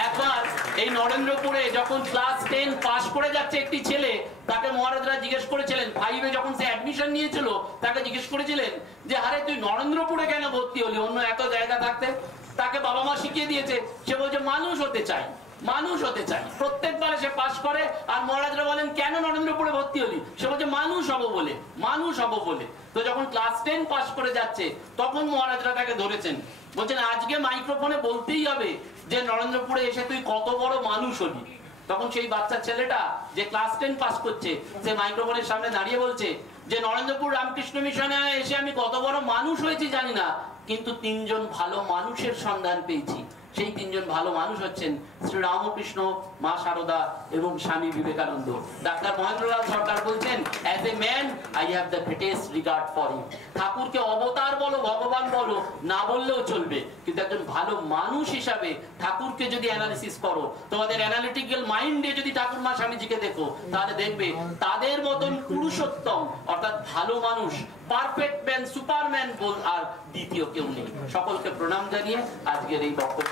একবার এই নরেন্দ্রপুরে যখন ক্লাস 10 পাস করে যাচ্ছে একটি ছেলে, তাকে মহারাজরা জিজ্ঞেস করেছিলেন, 5-এ যখন সে অ্যাডমিশন নিয়েছিল, তাকে জিজ্ঞেস করেছিলেন যে আরে তুই নরেন্দ্রপুরে কেন ভর্তি হলি, অন্য এত জায়গা থাকতে? তাকে বাবা মা শিখিয়ে দিয়েছে। সে বলছে মানুষ হতে চাই, মানুষ হতে চাই। প্রত্যেকবারে সে পাস করে, আর মহারাজরা বলেন কেন নরেন্দ্রপুরে ভর্তি হলি? সে বলছে মানুষ হবো বলে, মানুষ হবো বলে। তো যখন ক্লাস 10 পাস করে যাচ্ছে, তখন মহারাজরা তাকে ধরেছেন, বলছেন আজকে মাইক্রোফোনে বলতেই হবে যে নরেন্দ্রপুরে এসে তুই কত বড় মানুষ হলি। তখন সেই বাচ্চা ছেলেটা যে ক্লাস 10 পাস করছে, সে মাইক্রোফোনের সামনে দাঁড়িয়ে বলছে যে নরেন্দ্রপুর রামকৃষ্ণ মিশনে এসে আমি কত বড় মানুষ হয়েছি জানি না, কিন্তু 3 জন ভালো মানুষের সন্ধান পেয়েছি। সেই 3 জন ভালো মানুষ হচ্ছেন শ্রী রামকৃষ্ণ, মা শারদা এবং স্বামী বিবেকানন্দ। ডাক্তার মহেন্দ্রলাল সরকার বলছেন, as a man I have the greatest regard for him. ঠাকুরকে অবতার বলো, ভগবান বলো, না বললেও চলবে, কিন্তু একজন ভালো মানুষ হিসাবে ঠাকুরকে যদি অ্যানালিসিস করো, তোমাদের অ্যানালিটিক্যাল মাইন্ডে যদি ঠাকুর মা স্বামীজিকে দেখো, তাহলে দেখবে তাদের মতন পুরুষোত্তম অর্থাৎ ভালো মানুষ, পারফেক্ট ম্যান, সুপারম্যান বল আর দ্বিতীয় কেউ নেই। সকলকে প্রণাম জানিয়ে আজকের এই বক্তব্য